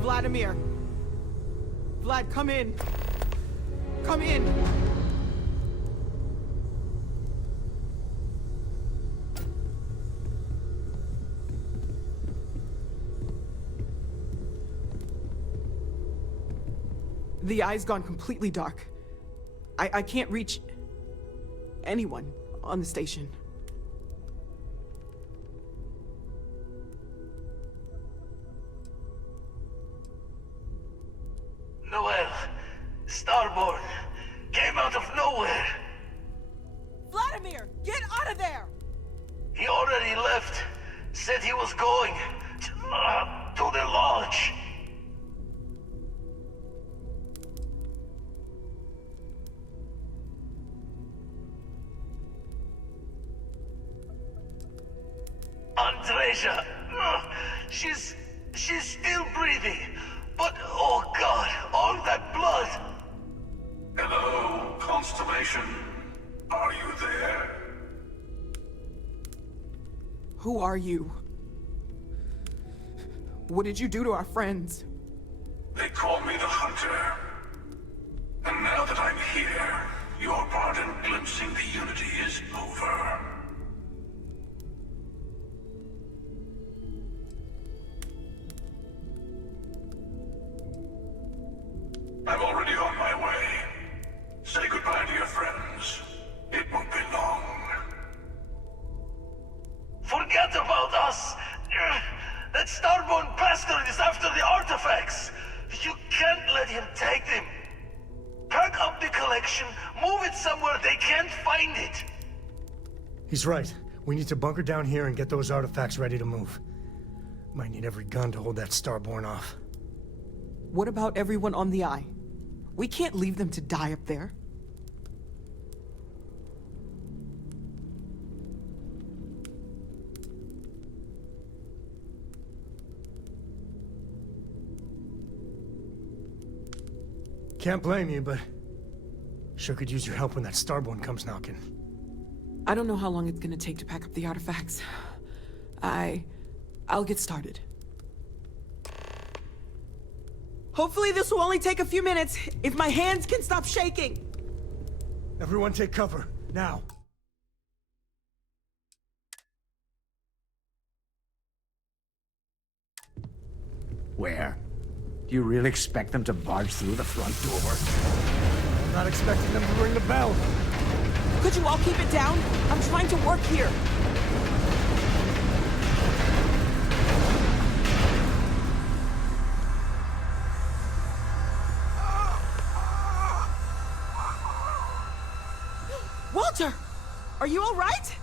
Vladimir! Vlad, come in! Come in! The eye's gone completely dark. I can't reach anyone on the station. Noel, Starborn, came out of nowhere. Vladimir, get out of there! He already left. Said he was going to the lodge. Andreja, she's still breathing, but oh God, all that blood. Hello, Constellation. Are you there? Who are you? What did you do to our friends? They call me the Hunter. And now that I'm here, your part in glimpsing the Unity is over. I'm already on my way. Say goodbye to your friends. It won't be long. Forget about us! That Starborn bastard is after the artifacts! You can't let him take them! Pack up the collection, move it somewhere they can't find it! He's right. We need to bunker down here and get those artifacts ready to move. Might need every gun to hold that Starborn off. What about everyone on the Eye? We can't leave them to die up there. Can't blame you, but sure could use your help when that Starborn comes knocking. I don't know how long it's gonna take to pack up the artifacts. I'll get started. Hopefully this will only take a few minutes, if my hands can stop shaking. Everyone take cover, now. Where? Do you really expect them to barge through the front door? I'm not expecting them to ring the bell. Could you all keep it down? I'm trying to work here. Walter! Are you all right?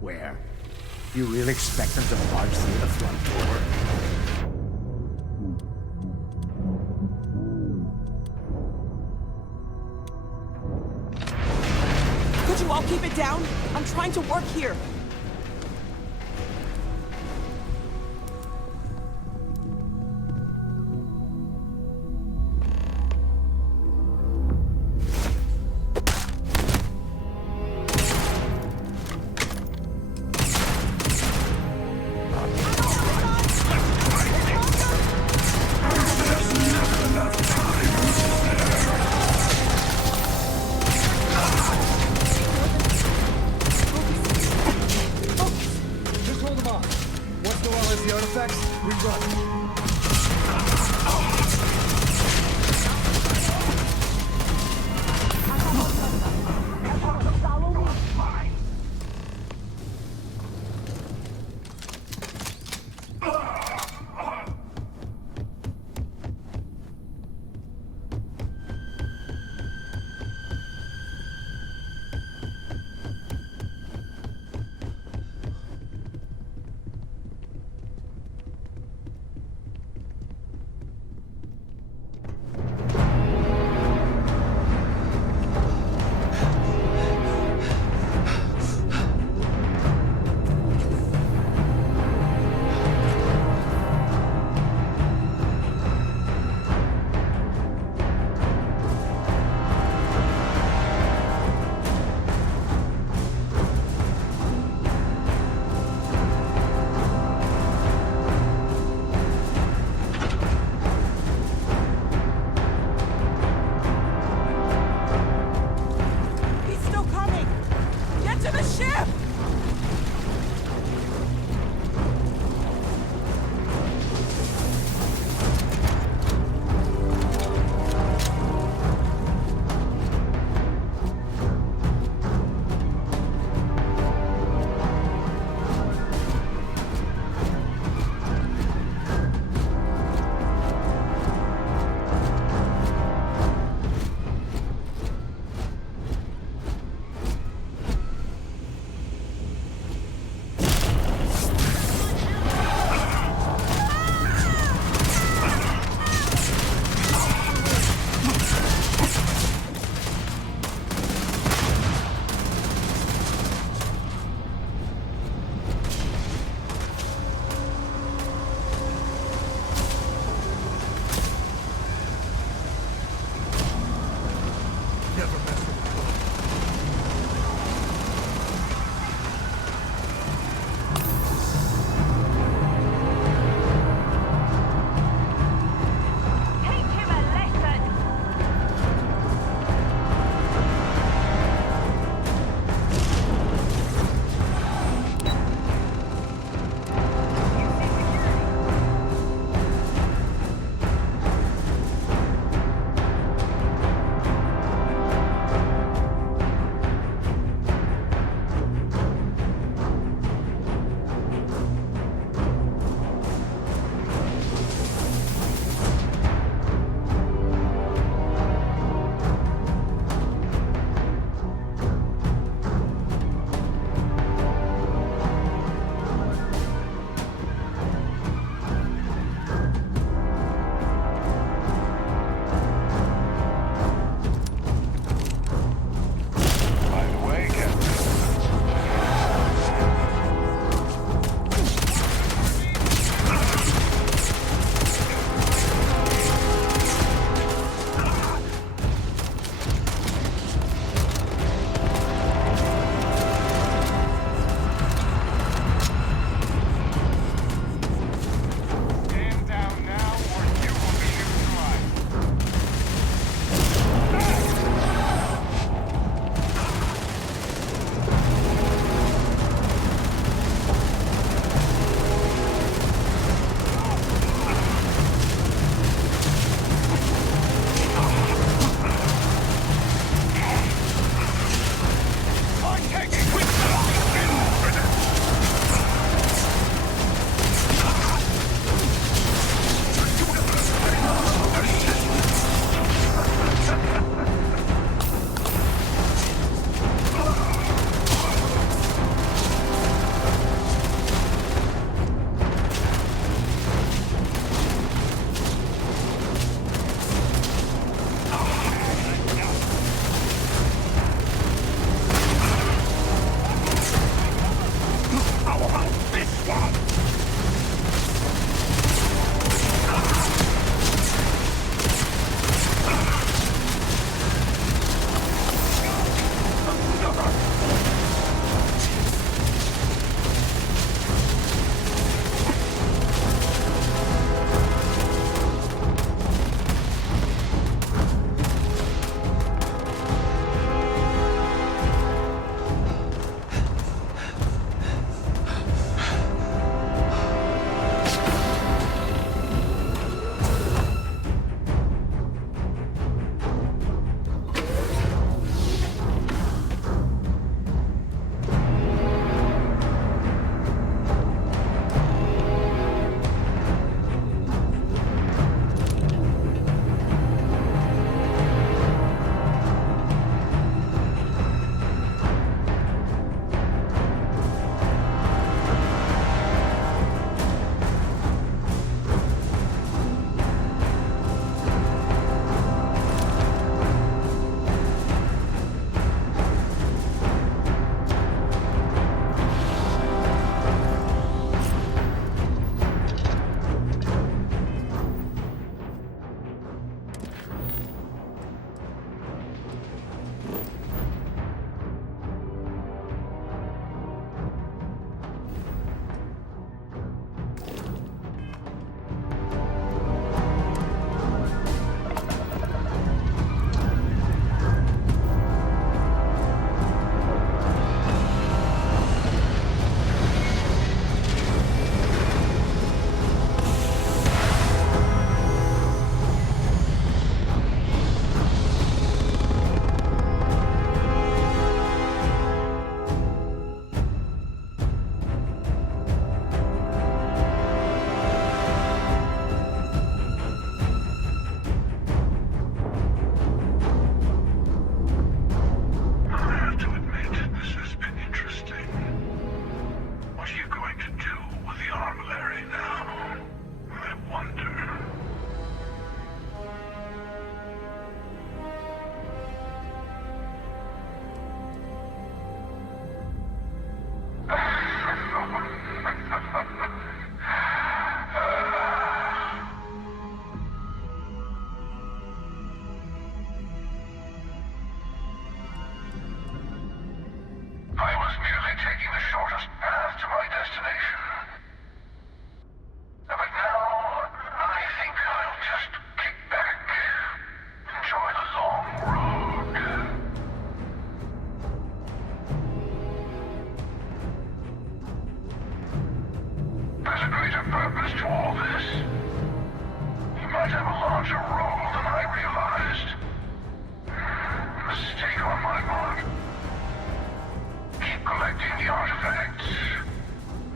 Where? Do you really expect them to barge through the front door? Could you all keep it down? I'm trying to work here. artifacts, we run. purpose to all this? He might have a larger role than I realized. Mistake on my part. Keep collecting the artifacts.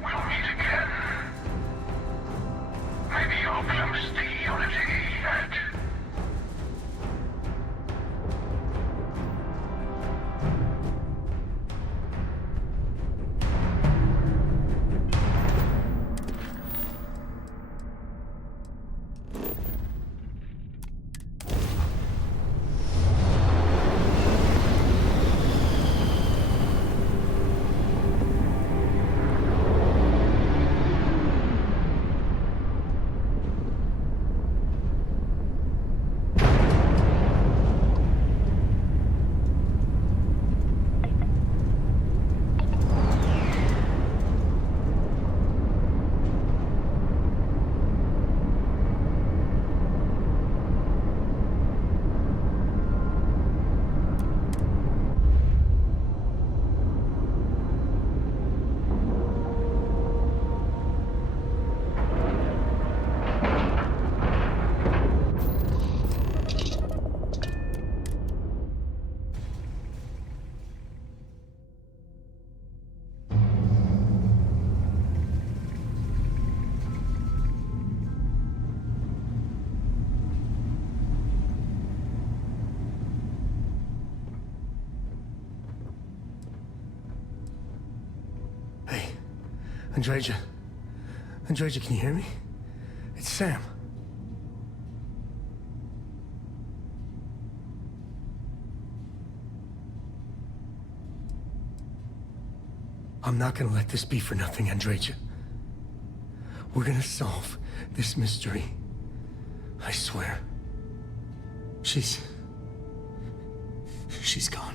We'll meet again. Maybe you'll glimpse the unity yet. Andreja. Andreja, can you hear me? It's Sam. I'm not gonna let this be for nothing, Andreja. We're gonna solve this mystery. I swear. She's gone.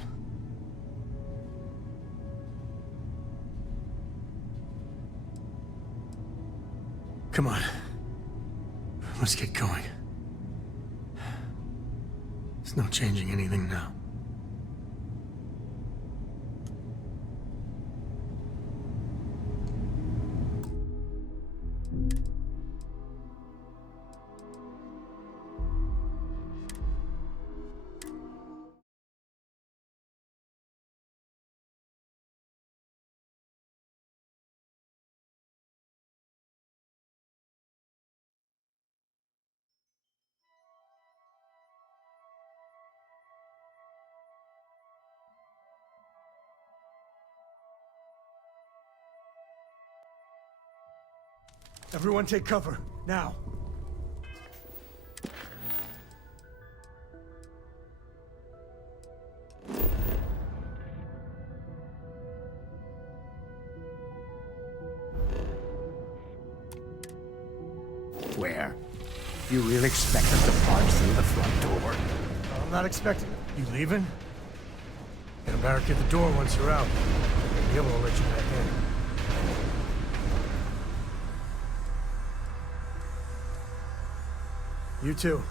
Come on. Let's get going. There's no changing anything now. Everyone take cover, now. Where? You really expect us to barge through the front door? I'm not expecting it. You leaving? Gonna barricade the door once you're out. Maybe I won't let you back in. You too.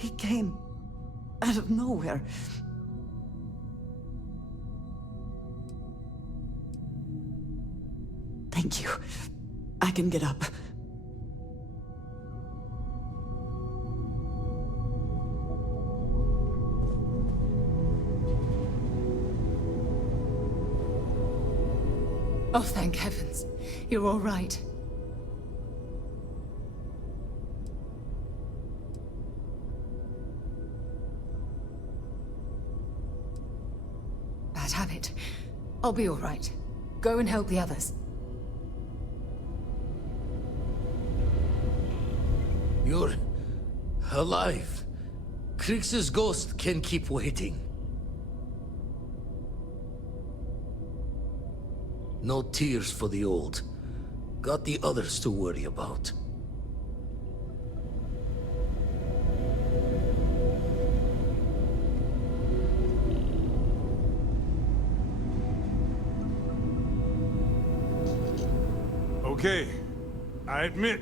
He came out of nowhere. Thank you. I can get up. Oh, thank heavens. You're all right. Bad habit. I'll be all right. Go and help the others. You're alive. Krix's ghost can keep waiting. No tears for the old. Got the others to worry about. Okay, I admit,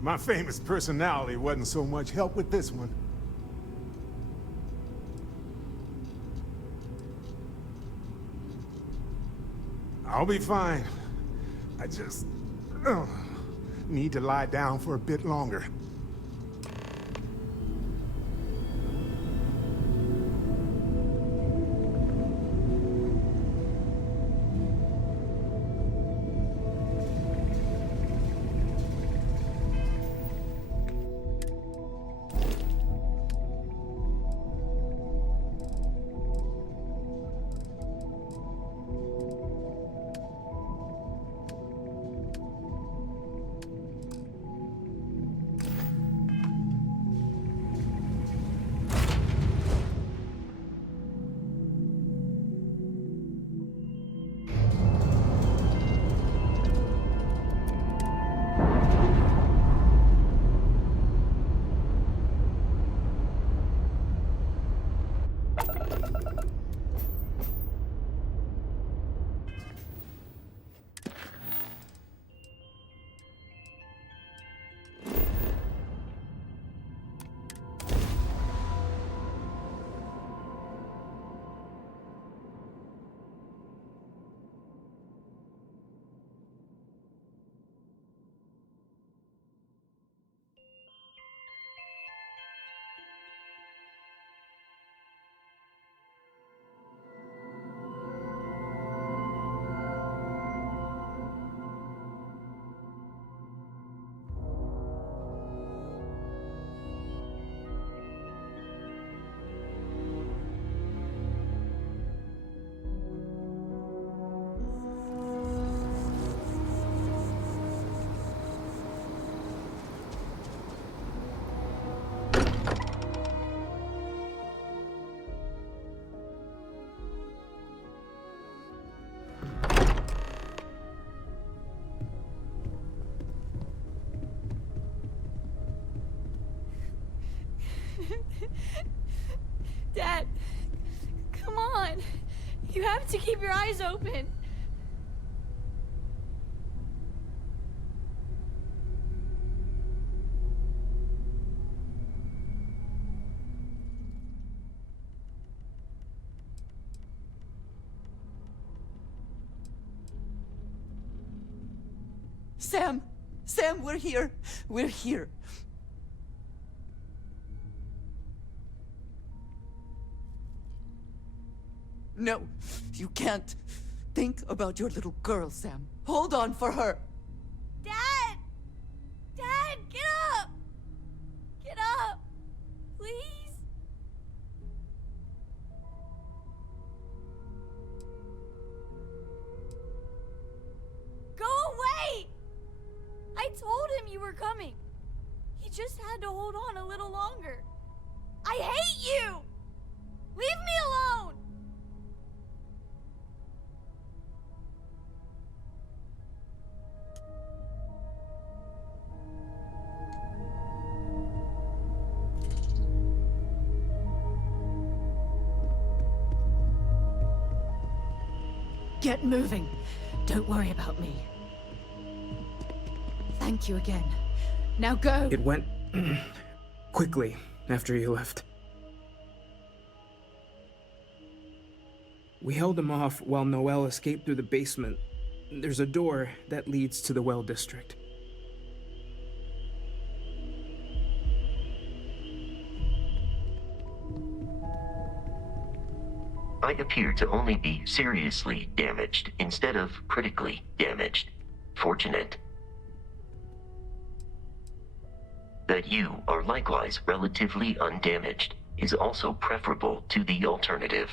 my famous personality wasn't so much help with this one. I'll be fine. I just need to lie down for a bit longer. Dad, come on. You have to keep your eyes open. Sam! Sam, we're here! We're here! No, you can't. Think about your little girl, Sam. Hold on for her. Dad! Dad, get up! Get up! Please? Go away! I told him you were coming. He just had to hold on a little longer. I hate you! Leave me alone! Get moving. Don't worry about me. Thank you again. Now go. It went quickly after you left. We held him off while Noel escaped through the basement. There's a door that leads to the well district. I appear to only be seriously damaged instead of critically damaged. Fortunate. That you are likewise relatively undamaged is also preferable to the alternative.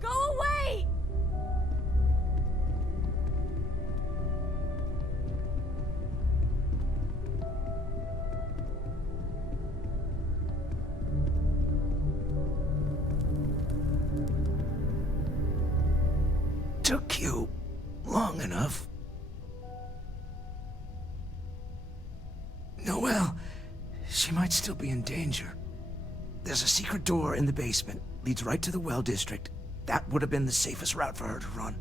Go away! Took you long enough. Noelle, she might still be in danger. There's a secret door in the basement, leads right to the well district. That would have been the safest route for her to run.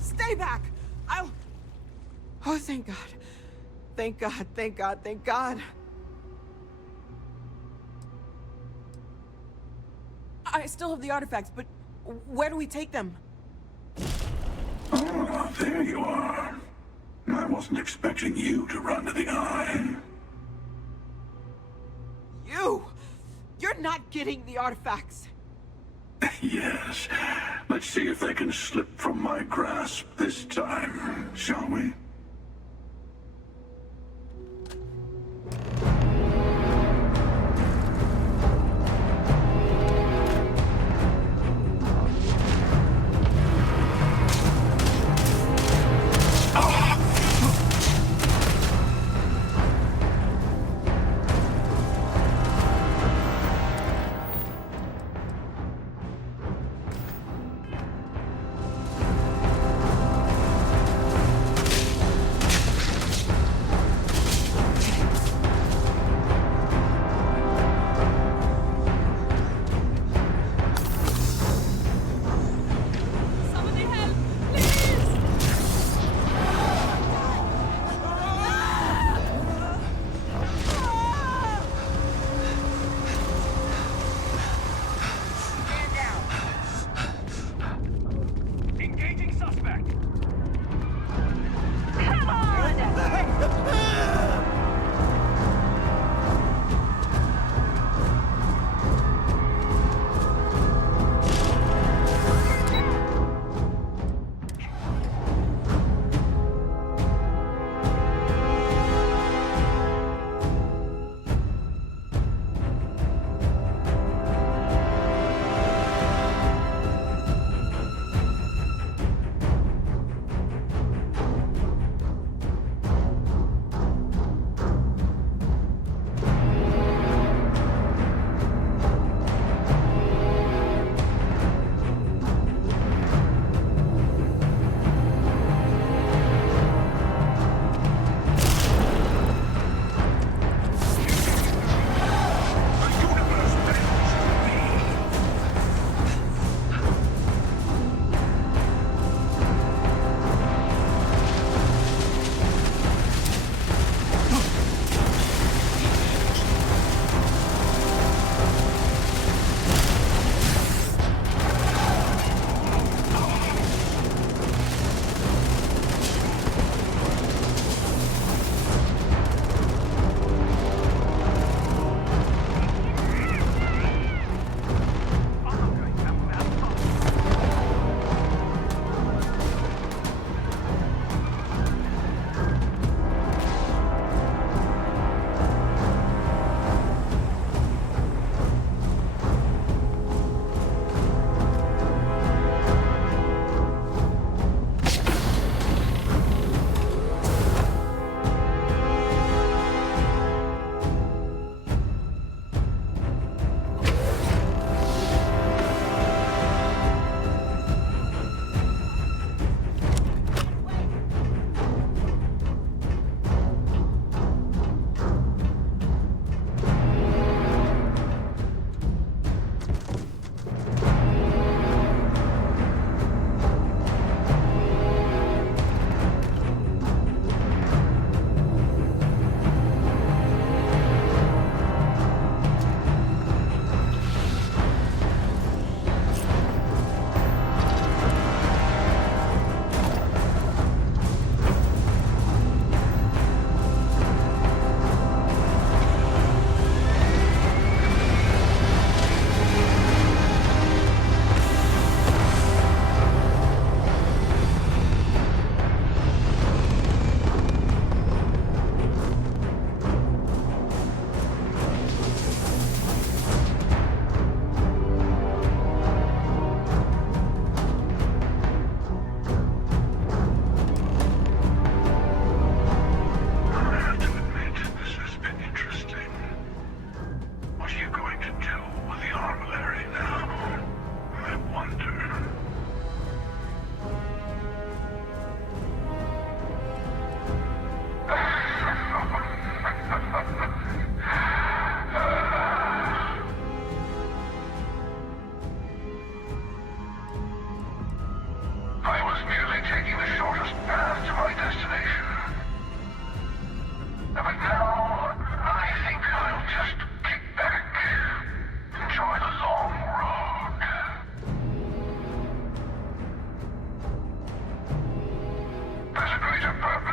Stay back! I'll... Oh, thank God. Thank God, thank God, thank God. I still have the artifacts, but where do we take them? Ah, there you are. I wasn't expecting you to run to the eye. You! You're not getting the artifacts. Yes. Let's see if they can slip from my grasp this time, shall we?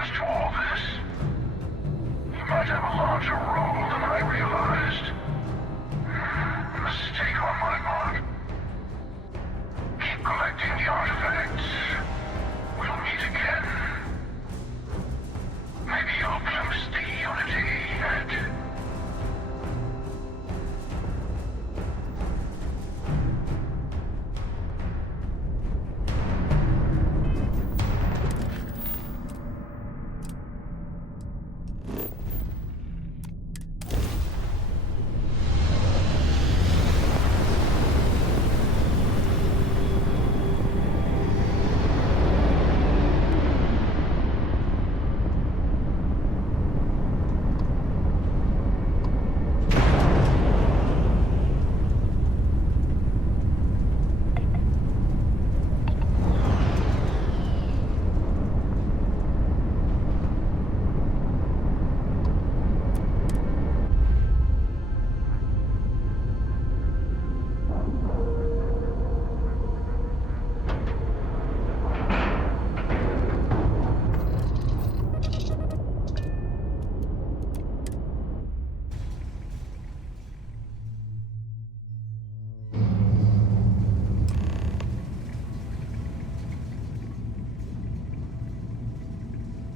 purpose to all this. You might have a larger role than I realized. Mistake on my part. Keep collecting the artifacts. We'll meet again. Maybe you'll glimpse the unity yet.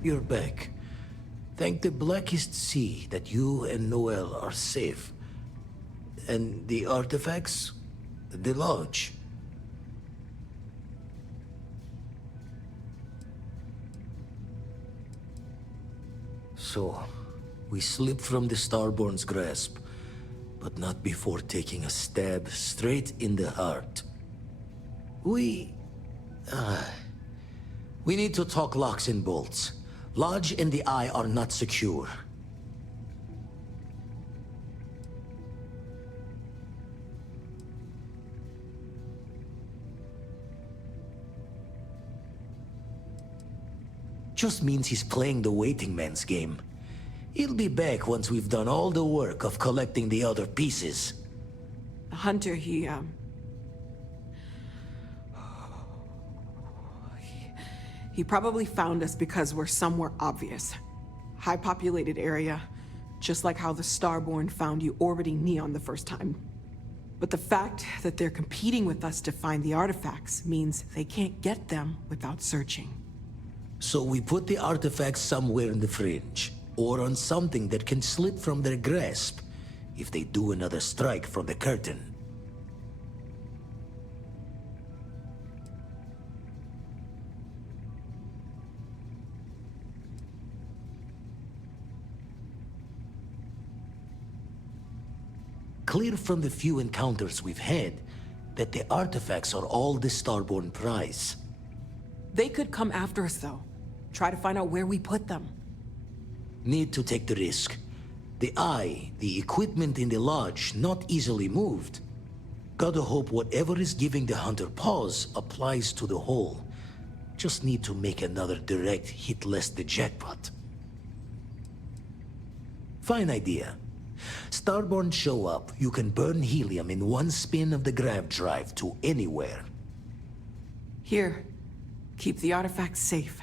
You're back. Thank the blackest sea that you and Noel are safe. And the artifacts? The lodge. So, we slipped from the Starborn's grasp, but not before taking a stab straight in the heart. We need to talk locks and bolts. Lodge and the Eye are not secure. Just means he's playing the waiting man's game. He'll be back once we've done all the work of collecting the other pieces. Hunter, he probably found us because we're somewhere obvious. High-populated area, just like how the Starborn found you orbiting Neon the first time. But the fact that they're competing with us to find the artifacts means they can't get them without searching. So we put the artifacts somewhere in the fringe, or on something that can slip from their grasp if they do another strike from the curtain. Clear from the few encounters we've had that the artifacts are all the Starborn prize. They could come after us, though. Try to find out where we put them. Need to take the risk. The Eye, the equipment in the lodge, not easily moved. Gotta hope whatever is giving the Hunter pause applies to the whole. Just need to make another direct hit less the jackpot. Fine idea. Starborn show up, you can burn helium in one spin of the grav drive to anywhere. Here, keep the artifacts safe.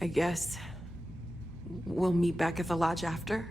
I guess we'll meet back at the lodge after?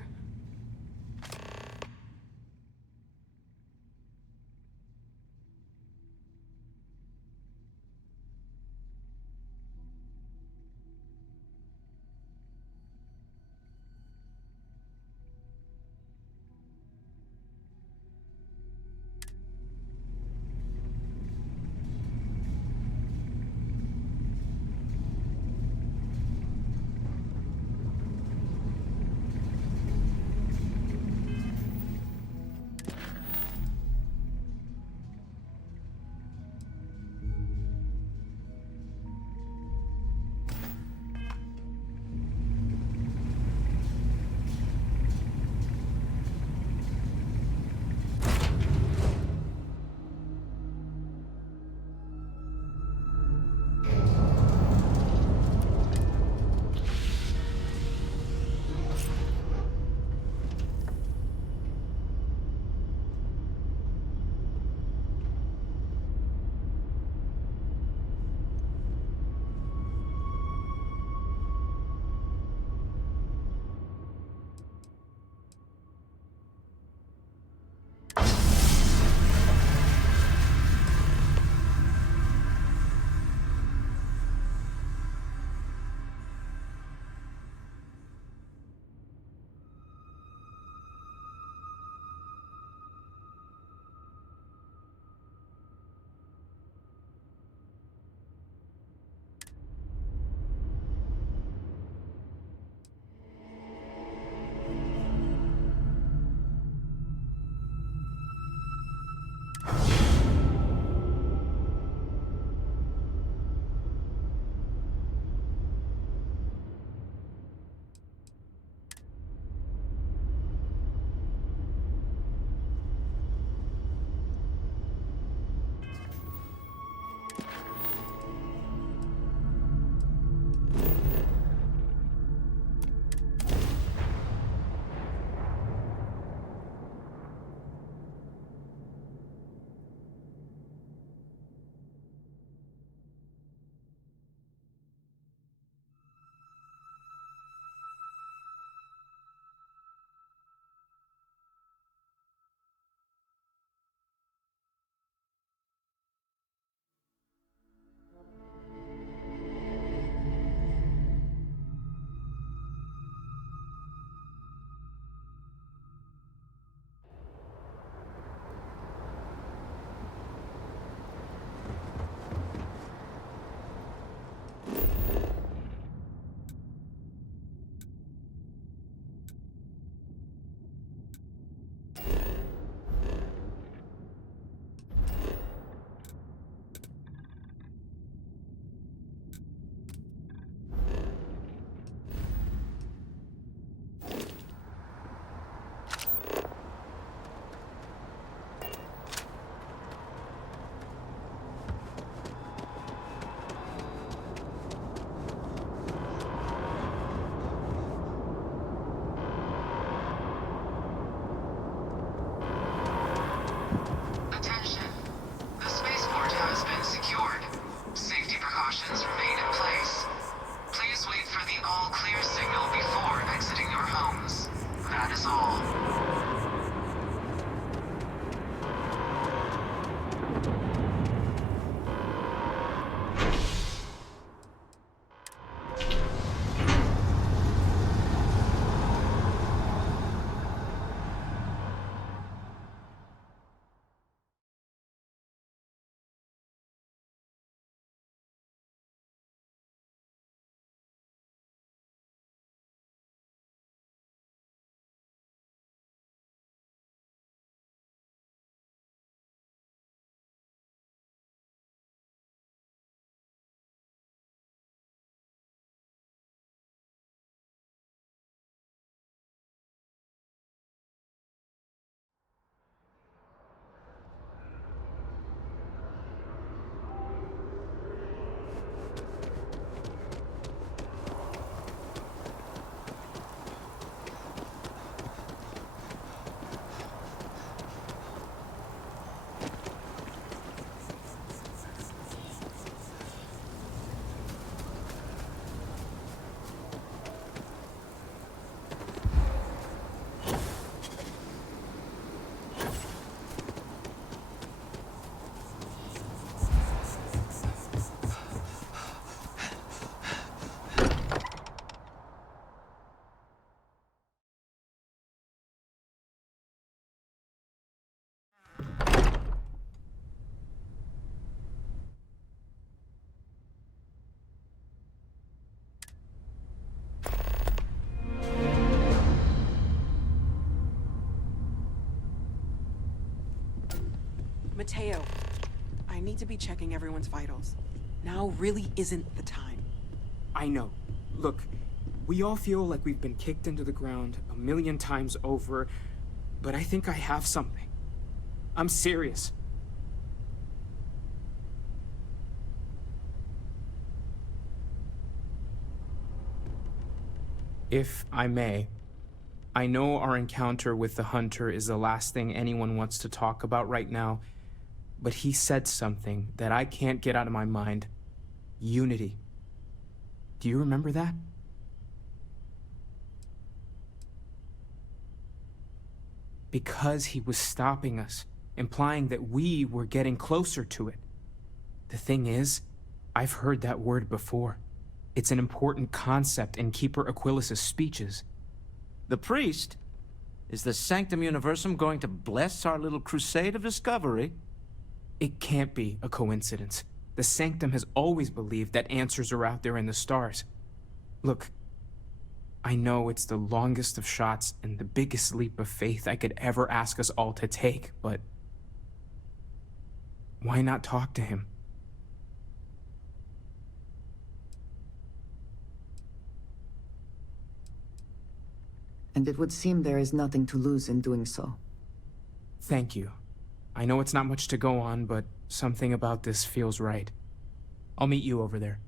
Mateo, I need to be checking everyone's vitals. Now really isn't the time. I know. Look, we all feel like we've been kicked into the ground 1,000,000 times over, but I think I have something. I'm serious. If I may, I know our encounter with the Hunter is the last thing anyone wants to talk about right now, but he said something that I can't get out of my mind. Unity. Do you remember that? Because he was stopping us, implying that we were getting closer to it. The thing is, I've heard that word before. It's an important concept in Keeper Aquilas's speeches. The priest? Is the Sanctum Universum going to bless our little crusade of discovery? It can't be a coincidence. The Sanctum has always believed that answers are out there in the stars. Look, I know it's the longest of shots and the biggest leap of faith I could ever ask us all to take, but why not talk to him? And it would seem there is nothing to lose in doing so. Thank you. I know it's not much to go on, but something about this feels right. I'll meet you over there.